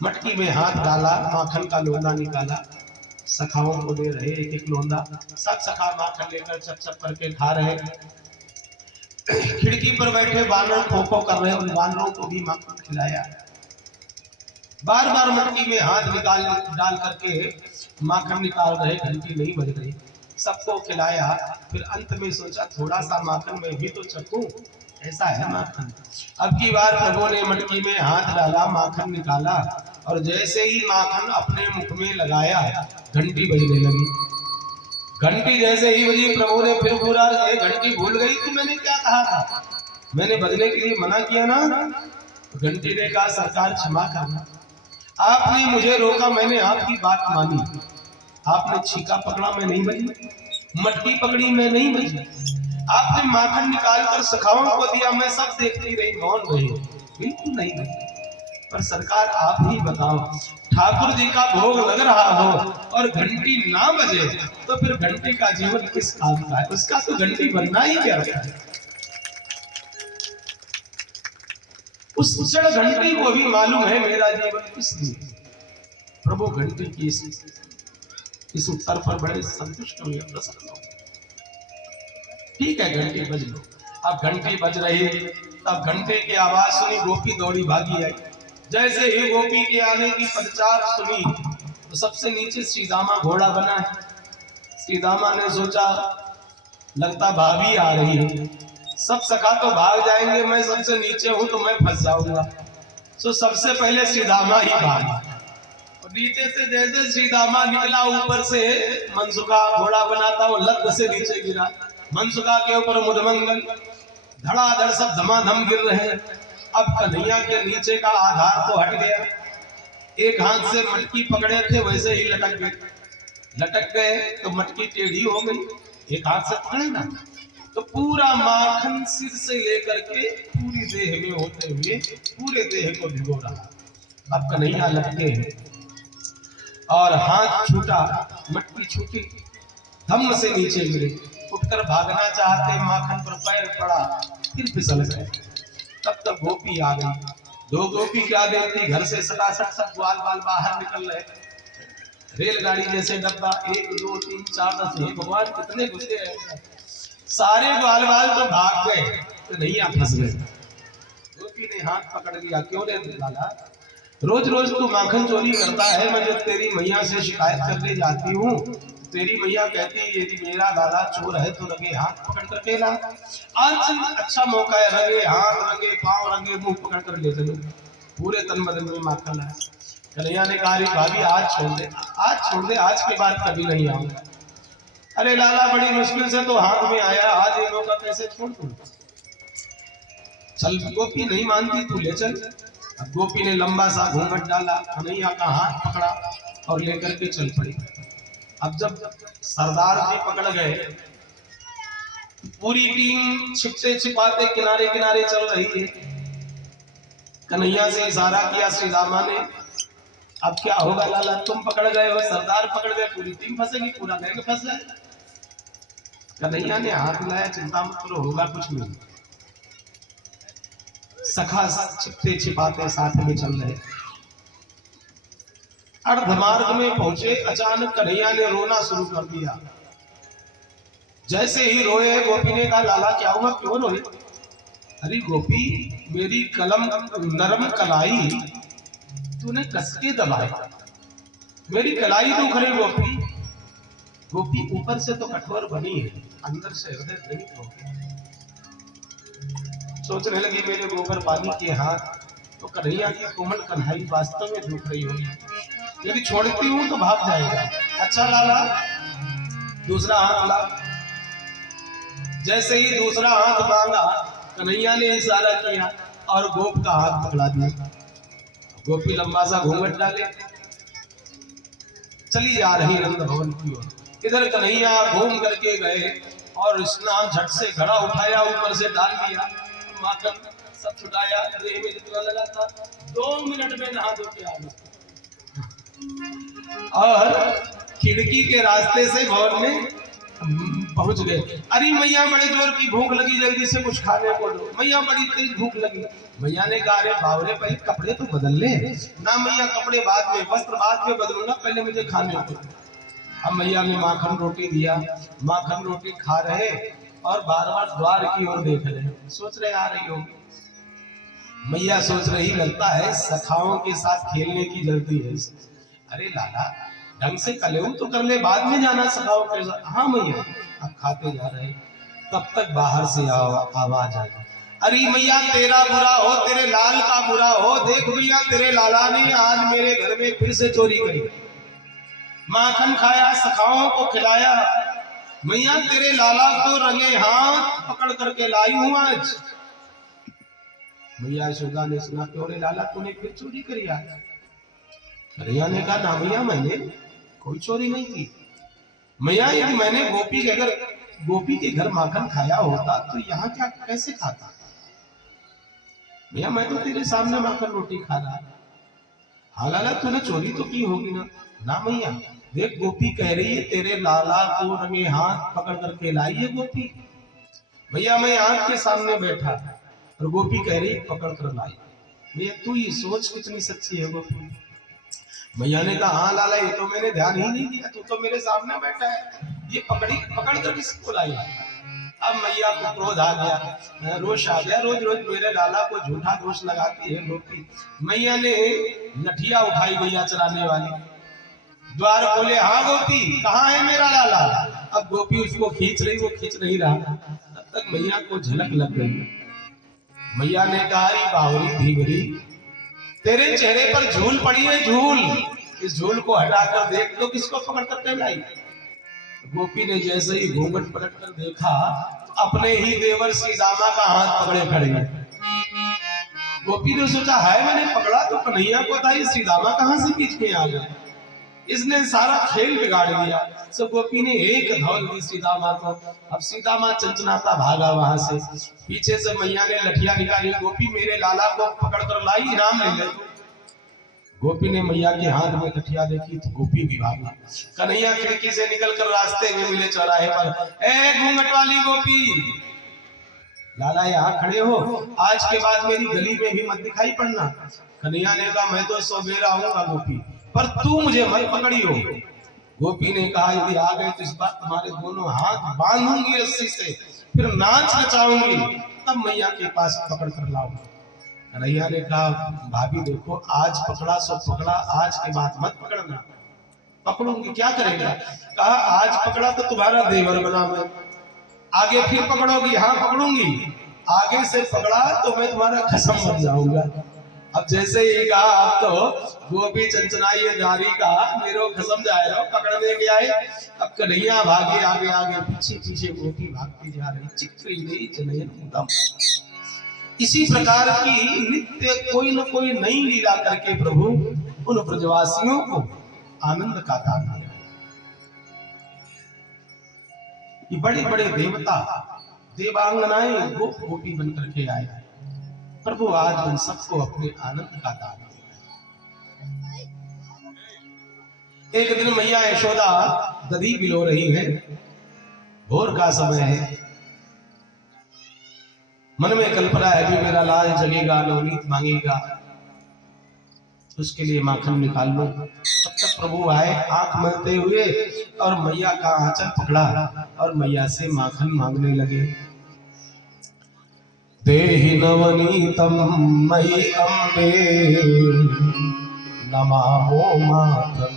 मटकी में हाथ डाला, माखन का लोंदा निकाला, सखाओं को दे रहे एक एक लोंदा। सब सखा माखन लेकर चप चप करके खा रहे। खिड़की पर बैठे बानर खो खो कर रहे, उन बानरों को भी माखन खिलाया। बार बार मटकी में हाथ निकाल डाल करके माखन निकाल रहे, घंटी नहीं बज रही। सबको खिलाया, फिर अंत में सोचा थोड़ा सा माखन मैं भी तो चखूं, ऐसा है माखन। अब की बार प्रभु ने मटकी में हाथ डाला, माखन निकाला और जैसे ही माखन अपने मुख में लगाया, घंटी बजने लगी। घंटी जैसे ही बजी, प्रभु ने फिर पूरा, घंटी भूल गई तो मैंने क्या कहा था, मैंने बजने के लिए मना किया ना। घंटी ने कहा सरकार क्षमा करना, आपने मुझे रोका, मैंने आपकी बात मानी। आपने छीका पकड़ा, मैं नहीं बजी। मटकी पकड़ी, मैं नहीं बजी। आपने माखन निकाल कर सखाओं को दिया, मैं सब देखती रही, मौन रही, बिल्कुल नहीं बजी। पर सरकार आप ही बताओ, ठाकुर जी का भोग लग रहा हो और घंटी ना बजे तो फिर घंटी का जीवन किस काम का है? उसका तो घंटी बनना ही क्या है। उस क्षण घंटी को भी मालूम है मेरा जीवन किस लिए। प्रभु घंटी की इस उत्तर पर बड़े संतुष्ट हुए, प्रसन्न हो। ठीक है, घंटी बज लो। अब घंटी बज रही, तब घंटे की आवाज सुनी, गोपी दौड़ी भागी आई। जैसे ही गोपी के आने की प्रचार सुनी तो सबसे नीचे श्रीदामा घोड़ा बना है। श्रीदामा ने सोचा लगता भाभी आ रही है, सब सखा तो भाग जाएंगे, मैं सबसे नीचे हूं तो मैं फंस जाऊंगा। तो सबसे पहले श्रीदामा ही भागा और नीचे से जैसे श्रीदामा निकला, ऊपर से मनसुखा घोड़ा बनाता वो लद से नीचे गिरा। मनसुखा के ऊपर मुदमंगल, धड़ाधड़ सब धमाधम गिर रहे हैं। अब कन्हैया के नीचे का आधार तो हट गया, एक हाथ से मटकी पकड़े थे वैसे ही लटक गए तो मटकी टेढ़ी हो गई, एक हाथ से पकड़े ना तो पूरा माखन सिर से लेकर के पूरी देह में होते हुए पूरे देह को भिगो रहा। अब कन्हैया लटके और हाथ छूटा, मटकी छूटी, धम्म से नीचे गिरे, उठकर भागना चाहते, माखन पर पैर पड़ा, फिर फिसल गए। तब तक गोपी आ गई। दो गोपी क्या देखती, घर से सटासट सब ग्वाल बाल बाहर निकल रहे, रेलगाड़ी जैसे डब्बा, 1 2 3 4 10, हे भगवान कितने घुसे हैं। सारे ग्वाल बाल तो भाग गए, तो नहीं फंस गए। गोपी ने हाथ पकड़ लिया, क्यों रे लाला, रोज रोज तू माखन चोरी करता है, मैं जब तेरी मैया से शिकायत करने जाती हूँ तेरी मैया कहती है यदि मेरा लाला चोर है तो रंगे हाथ पकड़ कर ले ला। आज अच्छा मौका है, रंगे हाथ, रंगे पांव, रंगे मुंह पकड़ कर ले चलो। पूरे तन बदन में माखन है। कन्हैया ने कहा भाभी आज छोड़ दे, आज छोड़ दे, आज के बाद कभी नहीं आऊंगा। अरे लाला बड़ी मुश्किल से तो हाथ में आया, आज ये मौका कैसे छोड़ दूं। चल गोपी नहीं मानती, तू ले चल। अब गोपी ने लंबा सा घूंघट डाला, कन्हैया का हाथ पकड़ा और लेकर के चल पड़ी। अब जब सरदार जी पकड़ गए, पूरी टीम छिपते छिपाते किनारे किनारे चल रही है। कन्हैया से इशारा किया श्रीदामा ने, अब क्या होगा लाला, तुम पकड़ गए हो, सरदार पकड़ गए, पूरी टीम फंसेगी, पूरा गैंग फंस जाएगा। कन्हैया ने हाथ मिलाया, चिंता मत करो, होगा कुछ नहीं। सखा छिपते छिपाते साथ में चल रहे। अर्धमार्ग में पहुंचे, अचानक कन्हैया ने रोना शुरू कर दिया। जैसे ही रोए, गोपी ने कहा, लाला क्या हुआ, क्यों रोए? अरे गोपी, मेरी कलम नरम कलाई तूने कस के दबाई, मेरी कलाई दुख रही गोपी। गोपी ऊपर से तो कठोर बनी है, अंदर से हृदय द्रवित हो गया। सोचने लगी, मेरे गोबर पानी के हाथ तो कन्हैया की कोमल कन्हाई वास्तव में दुख रही होगी, यदि छोड़ती हूं तो भाग जाएगा। अच्छा लाला, दूसरा हाथ ला। जैसे ही दूसरा हाथ मांगा, कन्हैया ने इशारा किया और गोप का हाथ पकड़ा दिया। गोपी लंबा सा घूंघट डाले चली जा रही नंद भवन की ओर। इधर कन्हैया घूम करके गए और स्नान झट से घड़ा उठाया, ऊपर से डाल दिया, माखन सब छुटाया, देह में जितना लगा था 2 मिनट में नहा धो के आ गया। और खिड़की के रास्ते से भवन में पहुंच गए। अरे मैया, बड़े जोर की भूख लगी, जल्दी से कुछ खाने को दो। मैया, बड़ी तेज भूख लगी। मैया ने कहा, अरे बावरे, पहले कपड़े तो बदल ले ना। मैया, कपड़े बाद में, वस्त्र बाद में बदलूंगा, पहले मुझे खाने दो। अब मैया ने माखन रोटी दिया, माखन रोटी खा रहे और बार बार द्वार की ओर देख रहे, सोच रहे आ रही होगी। मैया सोच रही, लगता है सखाओं के साथ खेलने की जल्दी है। अरे लाला, ढंग से कलेऊ तो कर ले, बाद में जाना सखाओं के साथ। हाँ मैया। अब खाते जा रहे, तब तक बाहर से आवाज आई, अरे मैया, तेरा बुरा हो, तेरे लाल का बुरा हो। देख भैया, तेरे लाला ने आज मेरे घर में फिर से चोरी करी, माखन खाया, सखाओं को खिलाया। मैया, तेरे लाला को रंगे हाथ पकड़ करके लाई हूं आज। मैया यशोदा ने सुना, क्यों रे लाला, तूने फिर चोरी करी आज? कन्हैया ने कहा, ना मैया, मैंने कोई चोरी नहीं की। मैया, यदि मैंने गोपी के घर माखन खाया होता तो यहाँ क्या कैसे खाता? भैया, मैं तो तेरे सामने माखन रोटी खा रहा। हाँ लाला, तूने चोरी तो की होगी ना। ना मैया, देख गोपी कह रही है तेरे लाला को रंगे हाथ पकड़ करके लाई है गोपी। भैया, मैं आंख के सामने बैठा और गोपी कह रही पकड़ कर लाई। भैया, तू ये सोच कितनी सच्ची है गोपी। मैया ने कहा, हाँ लाला, ये तो मैंने ध्यान ही नहीं दिया, तू तो मेरे सामने बैठा है, ये पकड़ कर किसको लाई? अब मैया को क्रोध आ गया, रोष आ गया। रोज रोज मेरे लाला को झूठा दोष लगाती है गोपी। मैया ने लठिया उठाई, गैया चराने वाली, द्वार खोले। हाँ गोपी, कहाँ है मेरा लाला? अब गोपी उसको खींच रही, वो खींच नहीं रहा। तब तक मैया को झलक लग गई। मैया ने कहा, बावरी धीवरी, तेरे चेहरे पर झूल पड़ी है, झूल। इस झूल को हटाकर देख तो किसको पकड़ कर लाई? गोपी ने जैसे ही घूंघट पलट कर देखा, अपने ही देवर सीतामा का हाथ पकड़े खड़े हैं। गोपी ने सोचा, हाय, मैंने पकड़ा तो कन्हैया को था, सीतामा कहां से बीच में आ गए? इसने सारा खेल बिगाड़ दिया। सो गोपी ने एक धौल दी सीतामा को। अब सीतामा चंचनाता भागा वहां से। पीछे से मैया ने लठिया निकाली, गोपी मेरे लाला को पकड़ कर लाई, इनाम ले ले। गोपी ने मैया के हाथ में लठिया देखी तो गोपी भी भागी। कन्हैया खिड़की से निकलकर रास्ते में मिले चौराहे पर। ए घूंघट वाली गोपी, लाला यहाँ खड़े हो, आज के बाद मेरी गली में भी मत दिखाई पड़ना। कन्हैया ने कहा, मैं तो सवेरा आऊंगा गोपी, पर तू मुझे मत पकड़ियो। गोपी ने कहा, यदि आ गए तो इस बार तुम्हारे दोनों हाथ बांधूंगी रस्सी से, फिर नाच नचाऊंगी, तब मैया के पास पकड़ कर लाऊंगी। कन्हैया ने कहा, भाभी देखो, आज पकड़ा सो पकड़ा, आज के बाद मत पकड़ना। पकड़ूंगी, क्या करेगा? कहा, आज पकड़ा तो तुम्हारा देवर बना मैं, आगे फिर पकड़ोगी? हाँ पकड़ूंगी, आगे से पकड़ा तो मैं तुम्हारा खसम बन जाऊंगा। अब जैसे ही कहा, अब तो गोपी चंचनाई नारी का मेरो खसम जाए रहो, पकड़ने के आए। अब कन्हैया भागे आगे आगे, पीछे पीछे गोपी भागती जा रही। चिक्री जनयन मुदम। इसी प्रकार की नित्य कोई न कोई नई लीला करके प्रभु उन ब्रजवासियों को आनंद का दान दे। ये बड़े बड़े देवता देवांगनाएं गोपी बन करके आए। प्रभु आज उन सबको अपने आनंद का दान दे। एक दिन मैया यशोदा दधी बिलो रही है भोर का समय है, मन में कल्पना है भी मेरा लाल जगेगा, नवनीत मांगेगा, उसके लिए माखन निकाल लो। तब तक प्रभु आए आंख मलते हुए और मैया का आंचल पकड़ा और मैया से माखन मांगने लगे। देहि नवनीतम मयि अम्बे नमामो मातम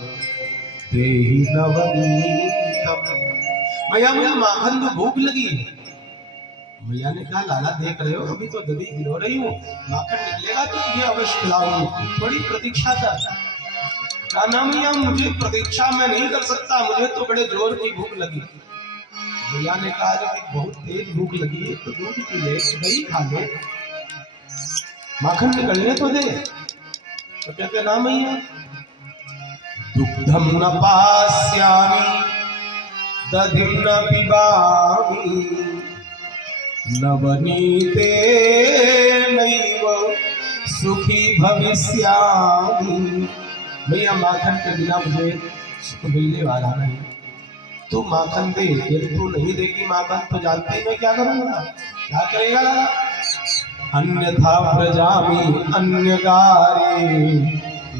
देहि नवनीतम। मैया मुझे माखन में भूख लगी। मैया ने कहा लाला देख रहे हो अभी तो दधी गिरो रही हूँ, माखन निकलेगा तो मुझे अवश्य खिलाऊंगी। बड़ी प्रतीक्षा था। कहा ना मैया मुझे प्रतीक्षा में नहीं कर सकता, मुझे तो बड़े जोर की भूख लगी। मैया ने कहा जब बहुत तेज भूख लगी है तो दूध पी ले, दही खा ले, माखन निकलने तो दे। तो कहते ना मैया दुग्धम न पास्यामि दधिम न पिबामि नवनीते नैव सुखी भविष्यामि। भैया माखन के बिना मुझे सुख मिलने वाला नहीं, तू माखन दे। यदि तू नहीं देगी माखन तो जानते ही मैं क्या करूंगा, क्या करेगा। अन्यथा व्रजामि अन्यगारे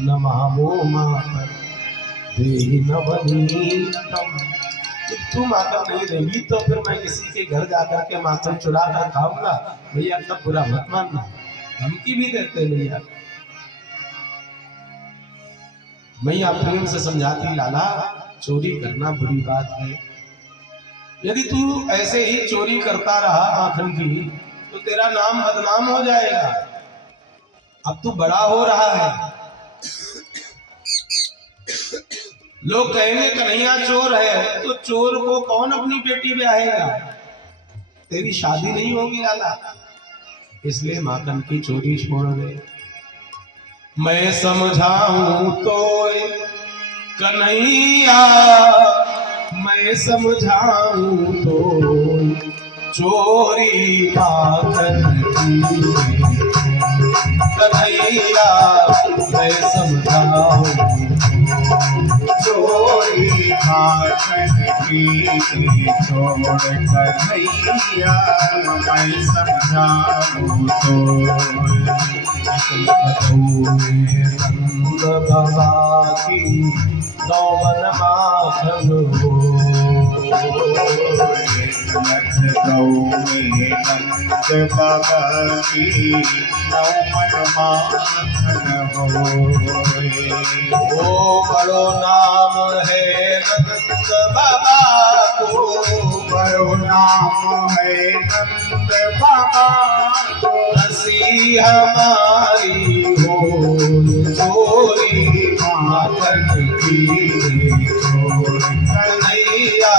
नमामो मातरं देहि नवनीतम। तू माखन नहीं देगी तो फिर मैं किसी के घर जाकर के माखन चुरा कर खाऊंगा। भैया तब बुरा मत मानना, धमकी भी देते भैया। मैया प्रेम से समझाती लाला चोरी करना बुरी बात है, यदि तू ऐसे ही चोरी करता रहा माखन की तो तेरा नाम बदनाम हो जाएगा। अब तू बड़ा हो रहा है, लोग कहेंगे कन्हैया चोर है, तो चोर को कौन अपनी बेटी ब्याहेगा, तेरी शादी नहीं होगी लाला। इसलिए माखन की चोरी छोड़ दे। मैं समझाऊं तो कन्हैया, मैं समझाऊं तो चोरी माखन की कन्हैया, मैं समझाऊं चोरी माखन की छोड़ कन्हैया, मैं समझाऊं तो बाबा की नौवन माखन हो। लखनऊ में नंद बाबा की नौवन माखन हो। वो बड़ो नाम है नंद बाबा को, बड़ो नाम है नंद बाबा को। हंसी हमारी हो चोरी माखन की छोड़ कन्हैया,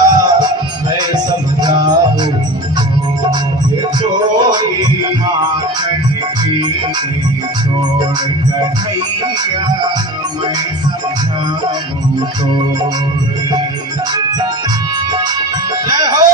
मैं समझाऊं चोरी माखन की छोड़ कन्हैया, मैं समझाऊं तो। जय हो।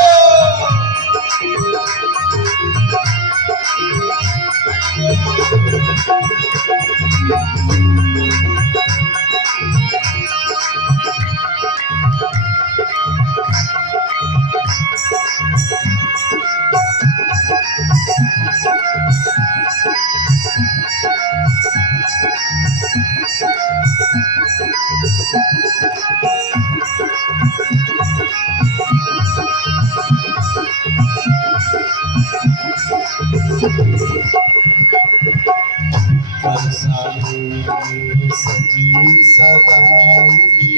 सजी सगाई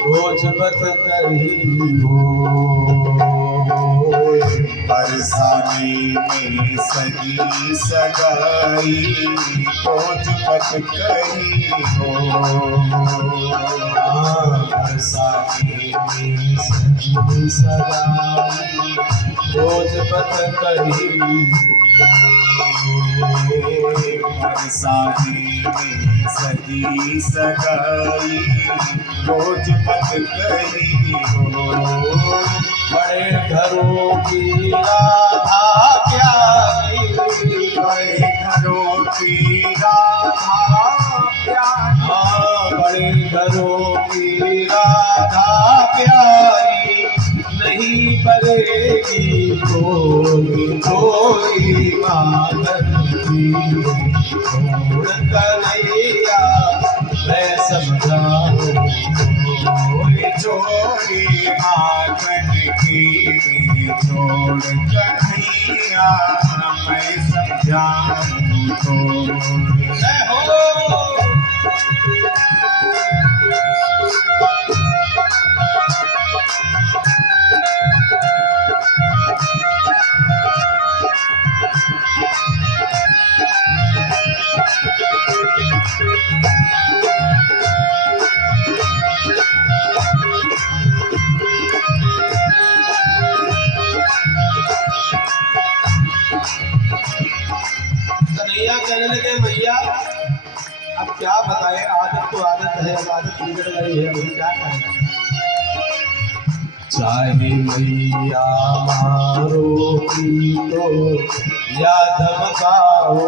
रोज बत कही हो। बरसाने में सजी सगाई रोज बत कही हो। बरसाने में सजी सगाई रोज बत कही बरसाने में सजी सगाई रोज बत कही हो। बड़े घरों की राधा प्यारी, बड़े घरों की राधा प्यारी, बड़े घरों की राधा प्यारी, नहीं पड़ेगी कोई कोई मांगन की छोड़ कन्हैया मैं समझाऊं कोई चोरी मांगन की छोड़ कन्हैया मैं समझाऊं तो जय हो। कन्हैया कहने लगे भैया अब क्या बताएं, आदत तो आदत है, अब आदत बिगड़ गई है, अभी क्या करें। चाहे मैया मारो पीटो या धमकाओ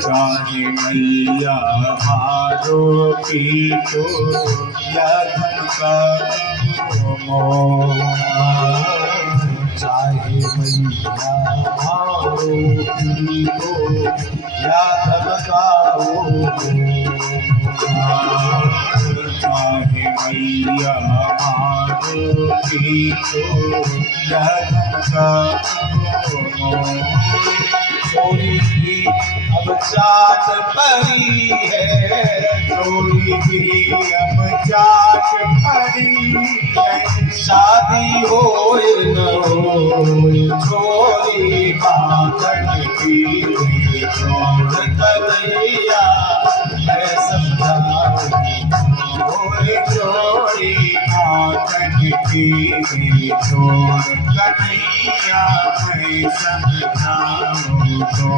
चाहे मैया मारो पीटो या धमकाओ चाहे मैया मारो पीटो या धमकाओ चाहे मैया मारो पीटो या धमकाओ चोरी की अब चाट पड़ी है, चोरी की अब चाट पड़ी है शादी होए न होए चोरी मांगन की छोड़ कन्हैया मैं समझाऊं कोई चोरी मांगन की छोड़ कन्हैया मैं समझाऊं तो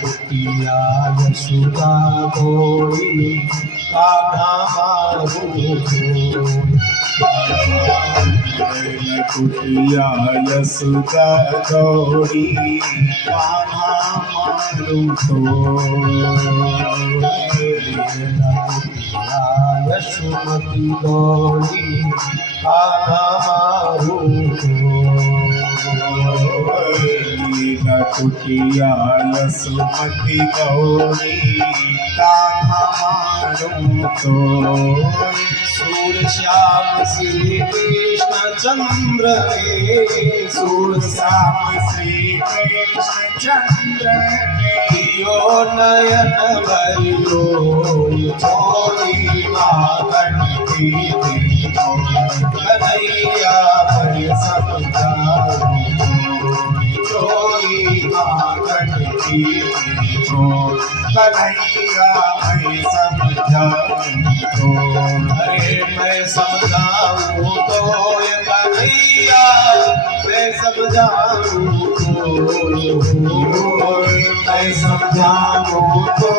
कुटिया यशोदा गोरी कान्हा मारू कुटिया यशोदा गौरी कान्हा मारू तो यशोमती गौरी कान्हा मारू कुटिया यशोमती गौरी कान्हा मारू तो सूर श्याम श्री कृष्ण चंद्र सूर श्याम श्री कृष्ण चंद्र दियो नयन भरियो चोरी मांगन की कन्हैया मैं समझाऊं चोरी मांगन की कन्हैया मैं समझाऊं तो अरे मैं समझाऊं तो ये कन्हैया मैं समझाऊं मैं समझाऊं तो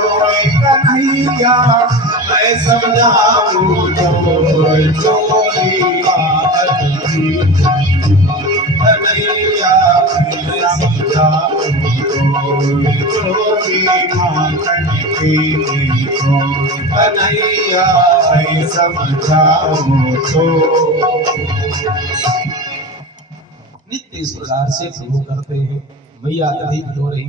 कन्हैया मैं समझाऊं तो चोरी मांगन की कन्हैया मैं समझाऊं चोरी मांगन की कन्हैया मैं समझाऊं तो नित्य इस प्रकार से प्रभु करते हैं। मैया अधिक हो रही